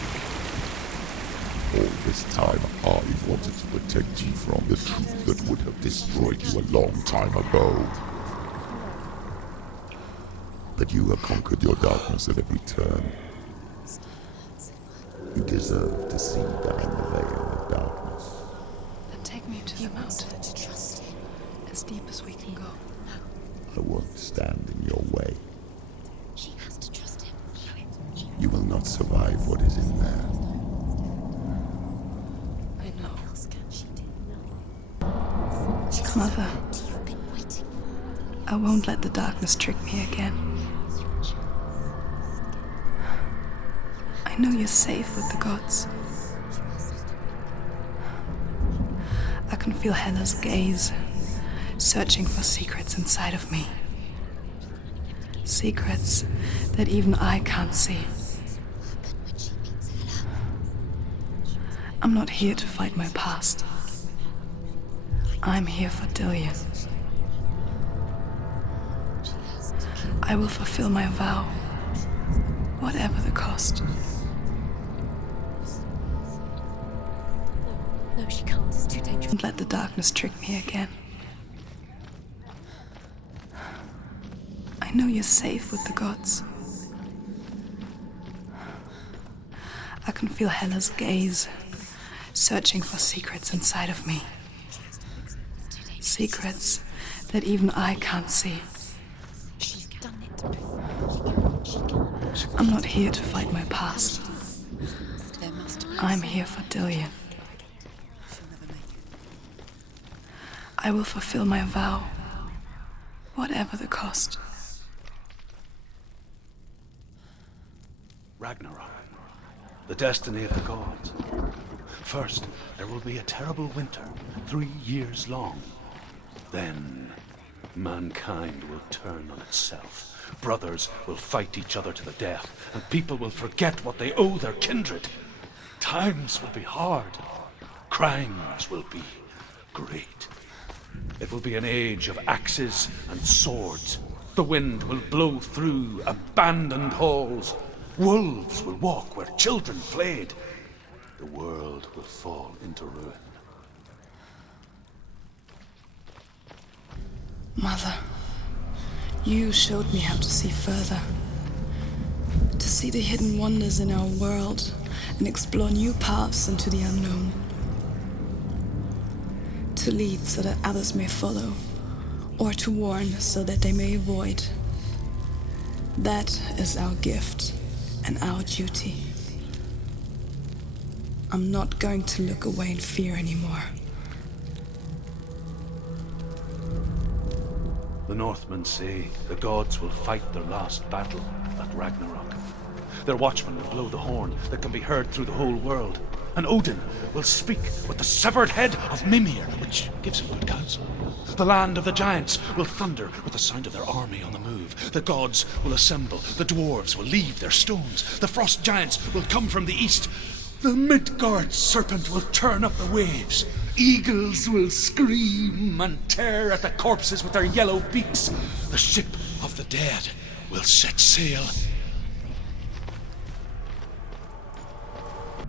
All this time, I wanted to protect you from the truth that would have destroyed you a long time ago. But you have conquered your darkness at every turn. You deserve to see behind the veil of darkness. Then take me to the mountain. As deep as we can go. I won't stand in your way. She has to trust him. You will not survive what is in there. I know. What else can she do? Mother, You've been waiting. I won't let the darkness trick me again. I know you're safe with the gods. I can feel Hela's gaze, searching for secrets inside of me. Secrets that even I can't see. I'm not here to fight my past. I'm here for Dillion. I will fulfill my vow, whatever the cost. No, she can't. It's too dangerous. Don't let the darkness trick me again. I know you're safe with the gods. I can feel Hela's gaze, searching for secrets inside of me. Secrets that even I can't see. She's done it before. I'm not here to fight my past. There must be. I'm here for Dillion. I will fulfill my vow, whatever the cost. Ragnarok, the destiny of the gods. First, there will be a terrible winter, 3 years long. Then, mankind will turn on itself. Brothers will fight each other to the death, and people will forget what they owe their kindred. Times will be hard. Crimes will be great. It will be an age of axes and swords. The wind will blow through abandoned halls. Wolves will walk where children played. The world will fall into ruin. Mother, you showed me how to see further. To see the hidden wonders in our world and explore new paths into the unknown. To lead so that others may follow, or to warn so that they may avoid. That is our gift and our duty. I'm not going to look away in fear anymore. The Northmen say the gods will fight their last battle at Ragnarok. Their watchmen will blow the horn that can be heard through the whole world. And Odin will speak with the severed head of Mimir, which gives him good counsel. The land of the giants will thunder with the sound of their army on the move. The gods will assemble. The dwarves will leave their stones. The frost giants will come from the east. The Midgard serpent will turn up the waves. Eagles will scream and tear at the corpses with their yellow beaks. The ship of the dead will set sail.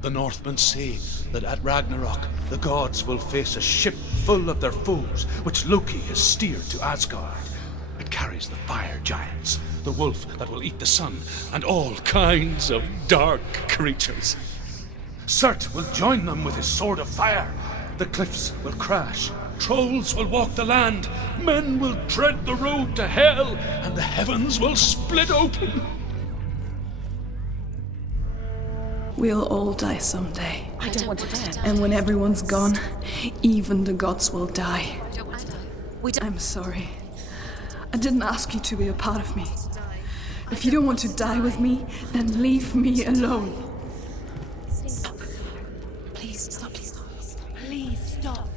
The Northmen say that at Ragnarok, the gods will face a ship full of their foes, which Loki has steered to Asgard. It carries the fire giants, the wolf that will eat the sun, and all kinds of dark creatures. Surt will join them with his sword of fire. The cliffs will crash. Trolls will walk the land. Men will tread the road to hell, and the heavens will split open. We'll all die someday. I don't want to die. And when everyone's gone, even the gods will die. We don't. I'm sorry. I didn't ask you to be a part of me. If you don't want to die with me, then leave me alone. Stop. Please stop. Please stop. Please stop.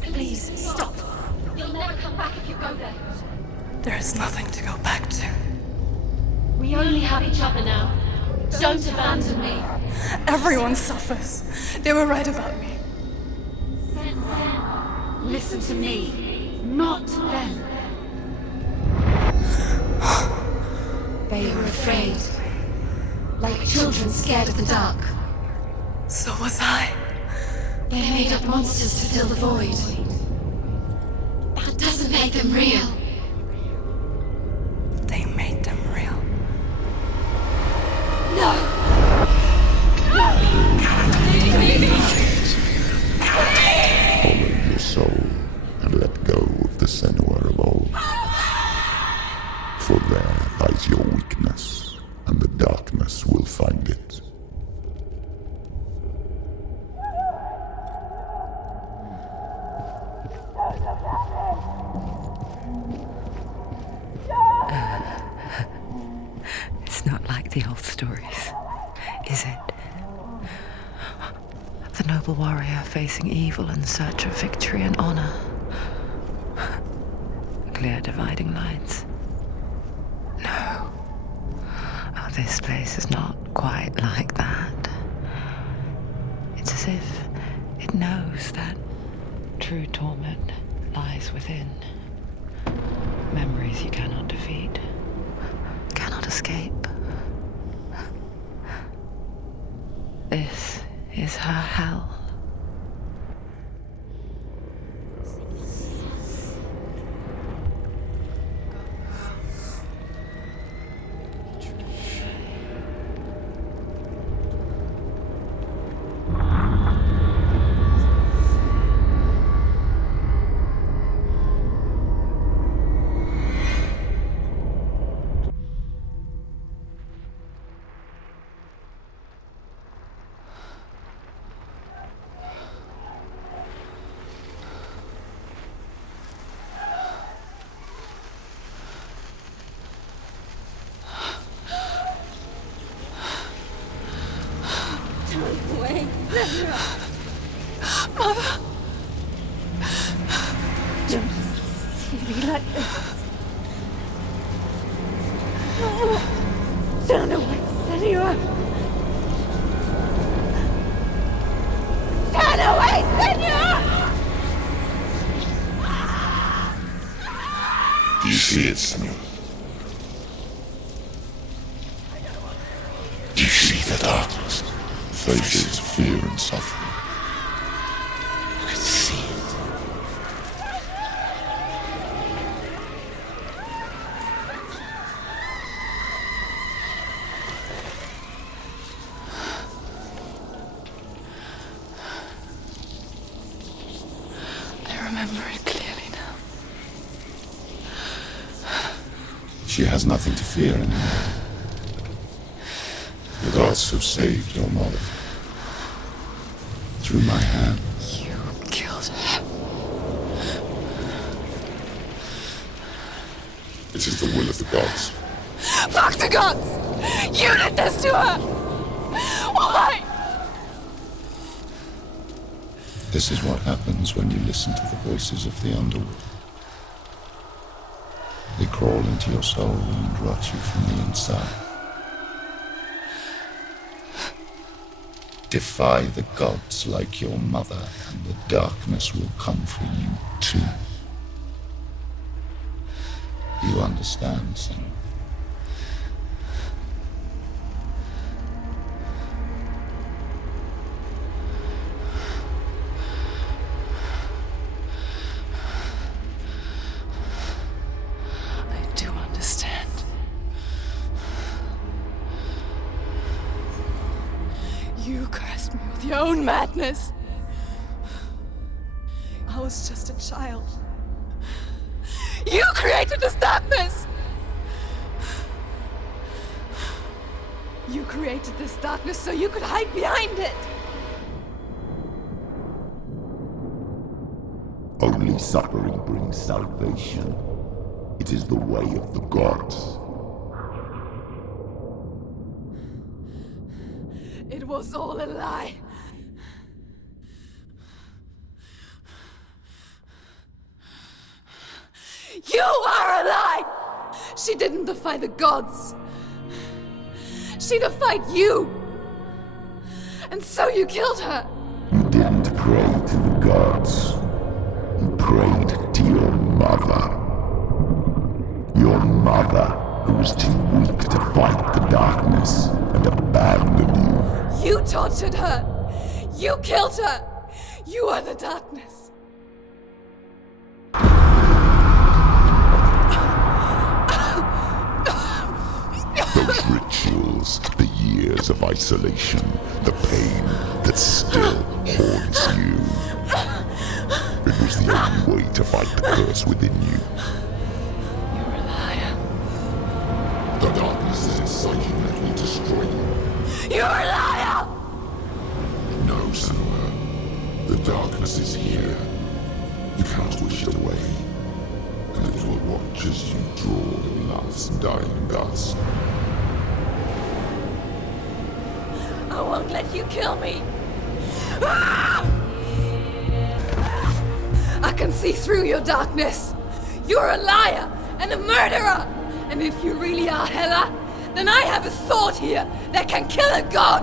Please stop. You'll never come back if you go there. There is nothing to go back to. We only have each other now. Don't abandon me. Everyone suffers. They were right about me. Listen to me, not them. They were afraid. Like children scared of the dark. So was I. They made up monsters to fill the void. That doesn't make them real. They made them real. No! Follow your soul and let go of the Senua of old. For there lies your weakness, and the darkness will find it. It's not the old stories, is it? The noble warrior facing evil in search of victory and honor. Clear dividing lines. No. Oh, this place is not quite like that. It's as if it knows that true torment lies within. Memories you cannot defeat, cannot escape. This is her hell. Wait, Mother! Don't see me like this. Turn away, Senua! Turn away, Senua! Do you see it, Senua? Do you see the darkness? Faces of fear and suffering. You can see it. I remember it clearly now. She has nothing to fear anymore. The gods have saved your mother. Through my hand. You killed her. It is the will of the gods. Fuck the gods! You did this to her! Why? This is what happens when you listen to the voices of the underworld. They crawl into your soul and rot you from the inside. Defy the gods like your mother, and the darkness will come for you too. You understand, son? I do understand. You cursed me with your own madness. I was just a child. You created this darkness! You created this darkness so you could hide behind it! Only suffering brings salvation. It is the way of the gods. It was all a lie. You are a lie! She didn't defy the gods. She defied you. And so you killed her. You didn't pray to the gods. You prayed to your mother. Your mother, who was too weak to fight the darkness and abandoned you. You tortured her. You killed her. You are the darkness. Those rituals, the years of isolation, the pain that still haunts you. It was the only way to fight the curse within you. You're a liar. The darkness is inside you, let me destroy you. You're a liar! No, Senua. The darkness is here. You cannot wish it away. And it will watch as you draw the last dying gasp. won't let you kill me. Ah! I can see through your darkness. You're a liar and a murderer. And if you really are Hela, then I have a sword here that can kill a god.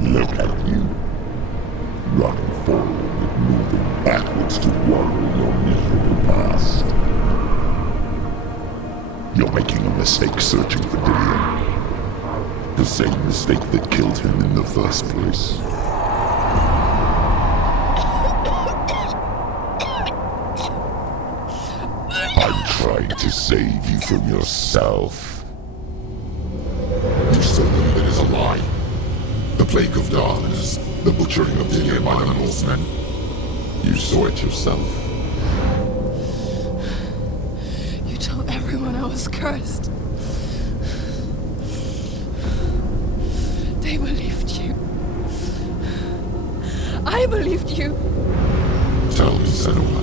Look at you. Running forward, moving backwards to wallow your miserable past. You're making a mistake searching for Dillion. The same mistake that killed him in the first place. I'm trying to save you from yourself. You said that it is a lie. The plague of darkness, the butchering of Dillion by the Northmen. You saw it yourself. You told everyone I was cursed. They believed you. I believed you. Tell me, Senua,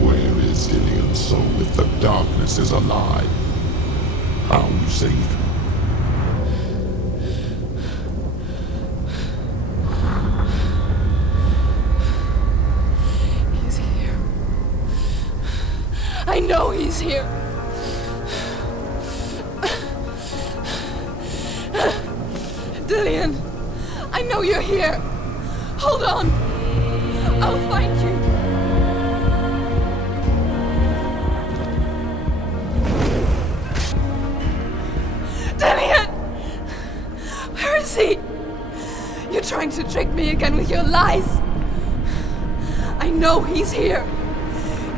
where is Dillion's soul if the darkness is alive? How you saved him? He's here. I know he's here. Dillion, I know you're here. Hold on. I'll find you. Dillion! Where is he? You're trying to trick me again with your lies. I know he's here.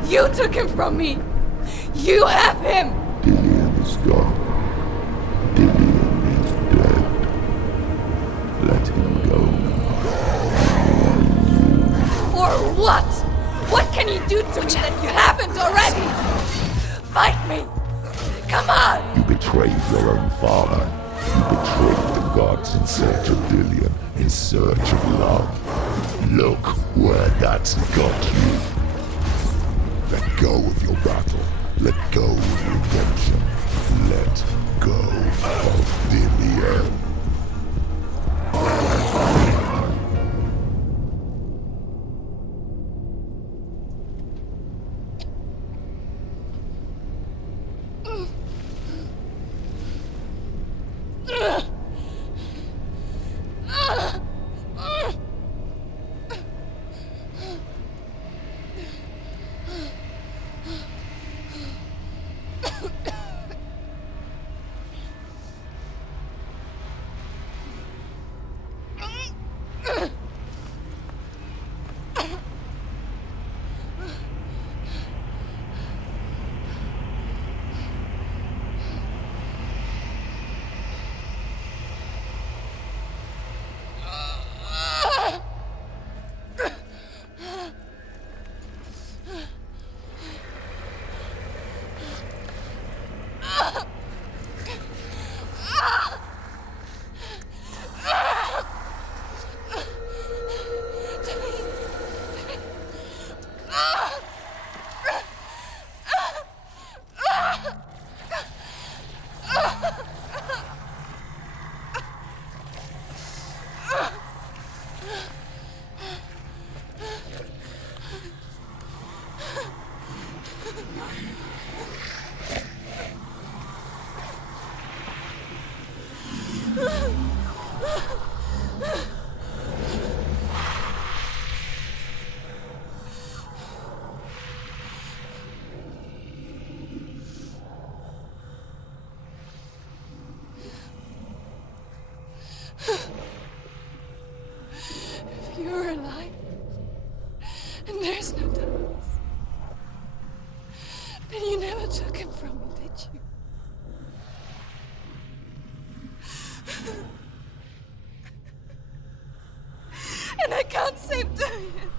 You took him from me. You have him. Dillion is gone. Dillion is dead. Let him go. Or what? What can you do to me that you haven't already? Fight me! Come on! You betrayed your own father. You betrayed the gods in search of Dillion, in search of love. Look where that's got you. Let go of your battle. Let go of redemption. Let go of Dillion. If you're alive, and there's no darkness, then you never took him from me, did you? And I can't save Dillion.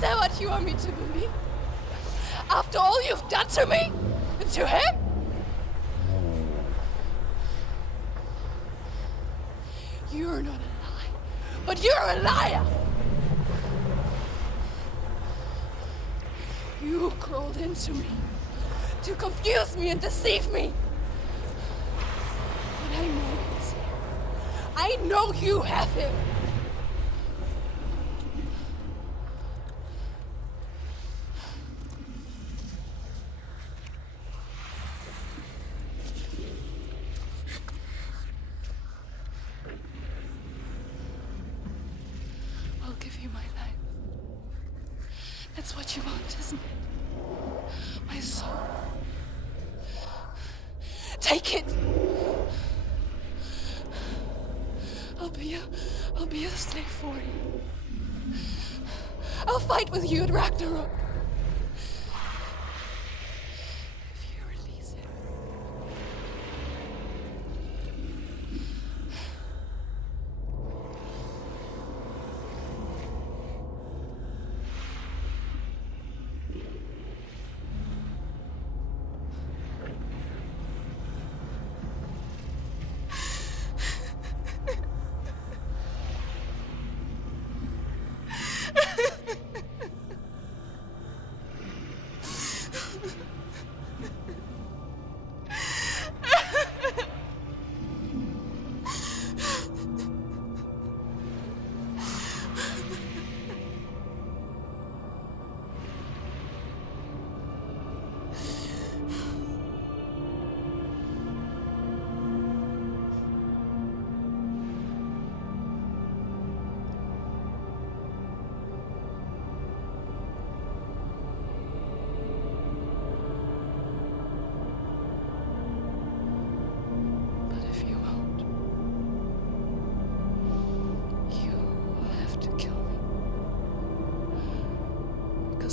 Is that what you want me to believe? After all you've done to me? And to him? You're not a lie, but you're a liar! You crawled into me to confuse me and deceive me. But I know he's here. I know you have him. I'll give you my life. That's what you want, isn't it? My soul. Take it. I'll be a slave for you. I'll fight with you at Ragnarok. If you release it.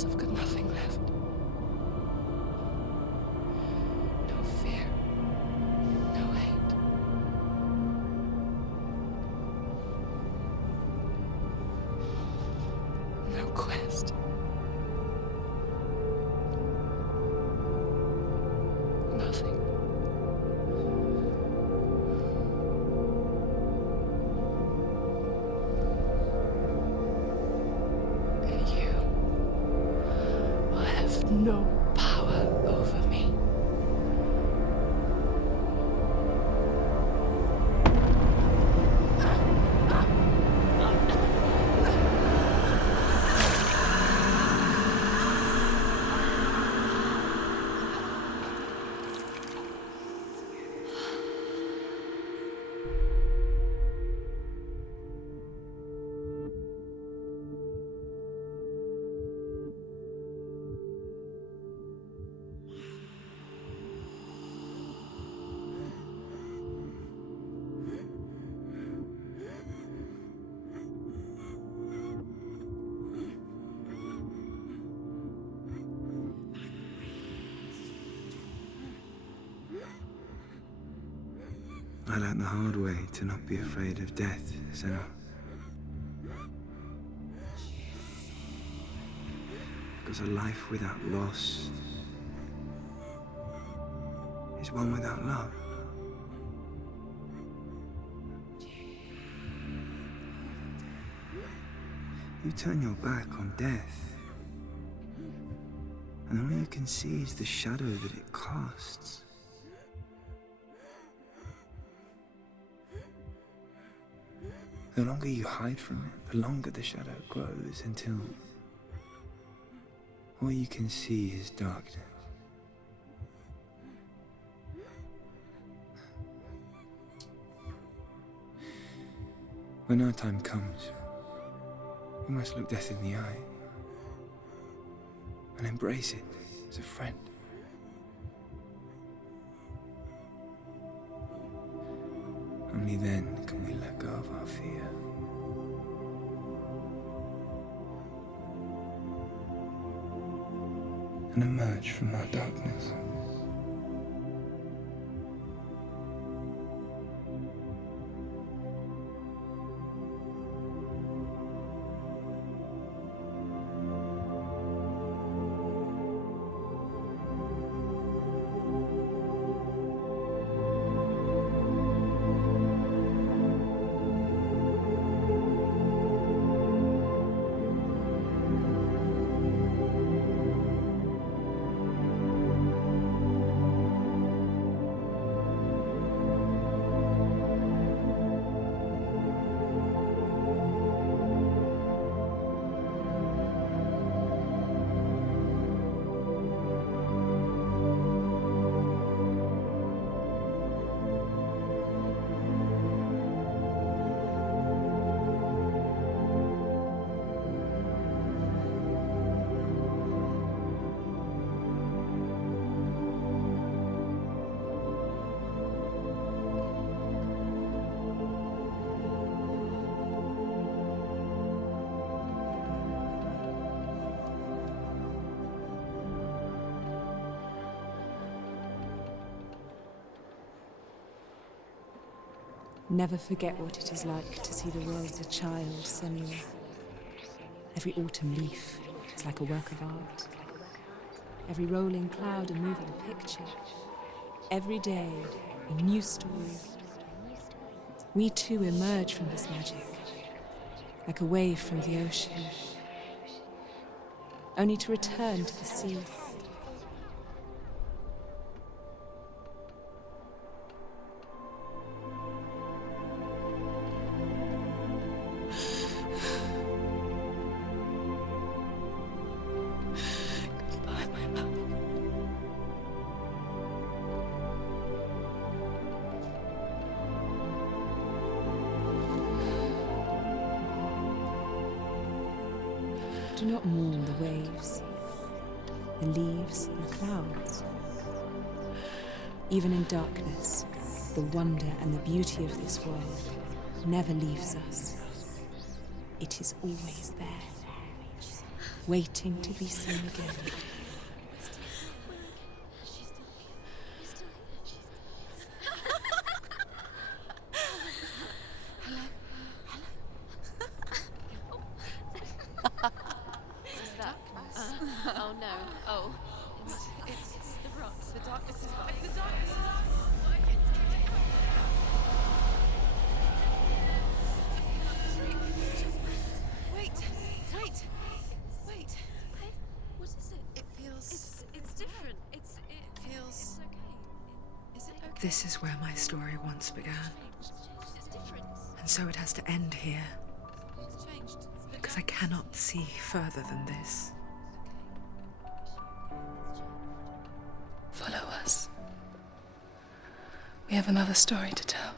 I've got nothing left. No fear. No hate. No quest. Nothing. And you will have no power over me. I learned the hard way to not be afraid of death, Senua. Because a life without loss is one without love. You turn your back on death, and all you can see is the shadow that it casts. The longer you hide from it, the longer the shadow grows until all you can see is darkness. When our time comes, we must look death in the eye and embrace it as a friend. Only then can we let go of our fear. And emerge from our darkness. Never forget what it is like to see the world as a child, Senua. Every autumn leaf is like a work of art. Every rolling cloud a moving picture. Every day a new story. We too emerge from this magic, like a wave from the ocean, only to return to the sea. Do not mourn the waves, the leaves, and the clouds. Even in darkness, the wonder and the beauty of this world never leaves us. It is always there, waiting to be seen again. Oh no. Oh. It's the rot. The darkness is back. The darkness is back. Wait. What is it? It feels... It's different. It feels... It's okay. Is it okay? This is where my story once began. It's different. And so it has to end here. It's changed. Because I cannot see further than this. Follow us. We have another story to tell.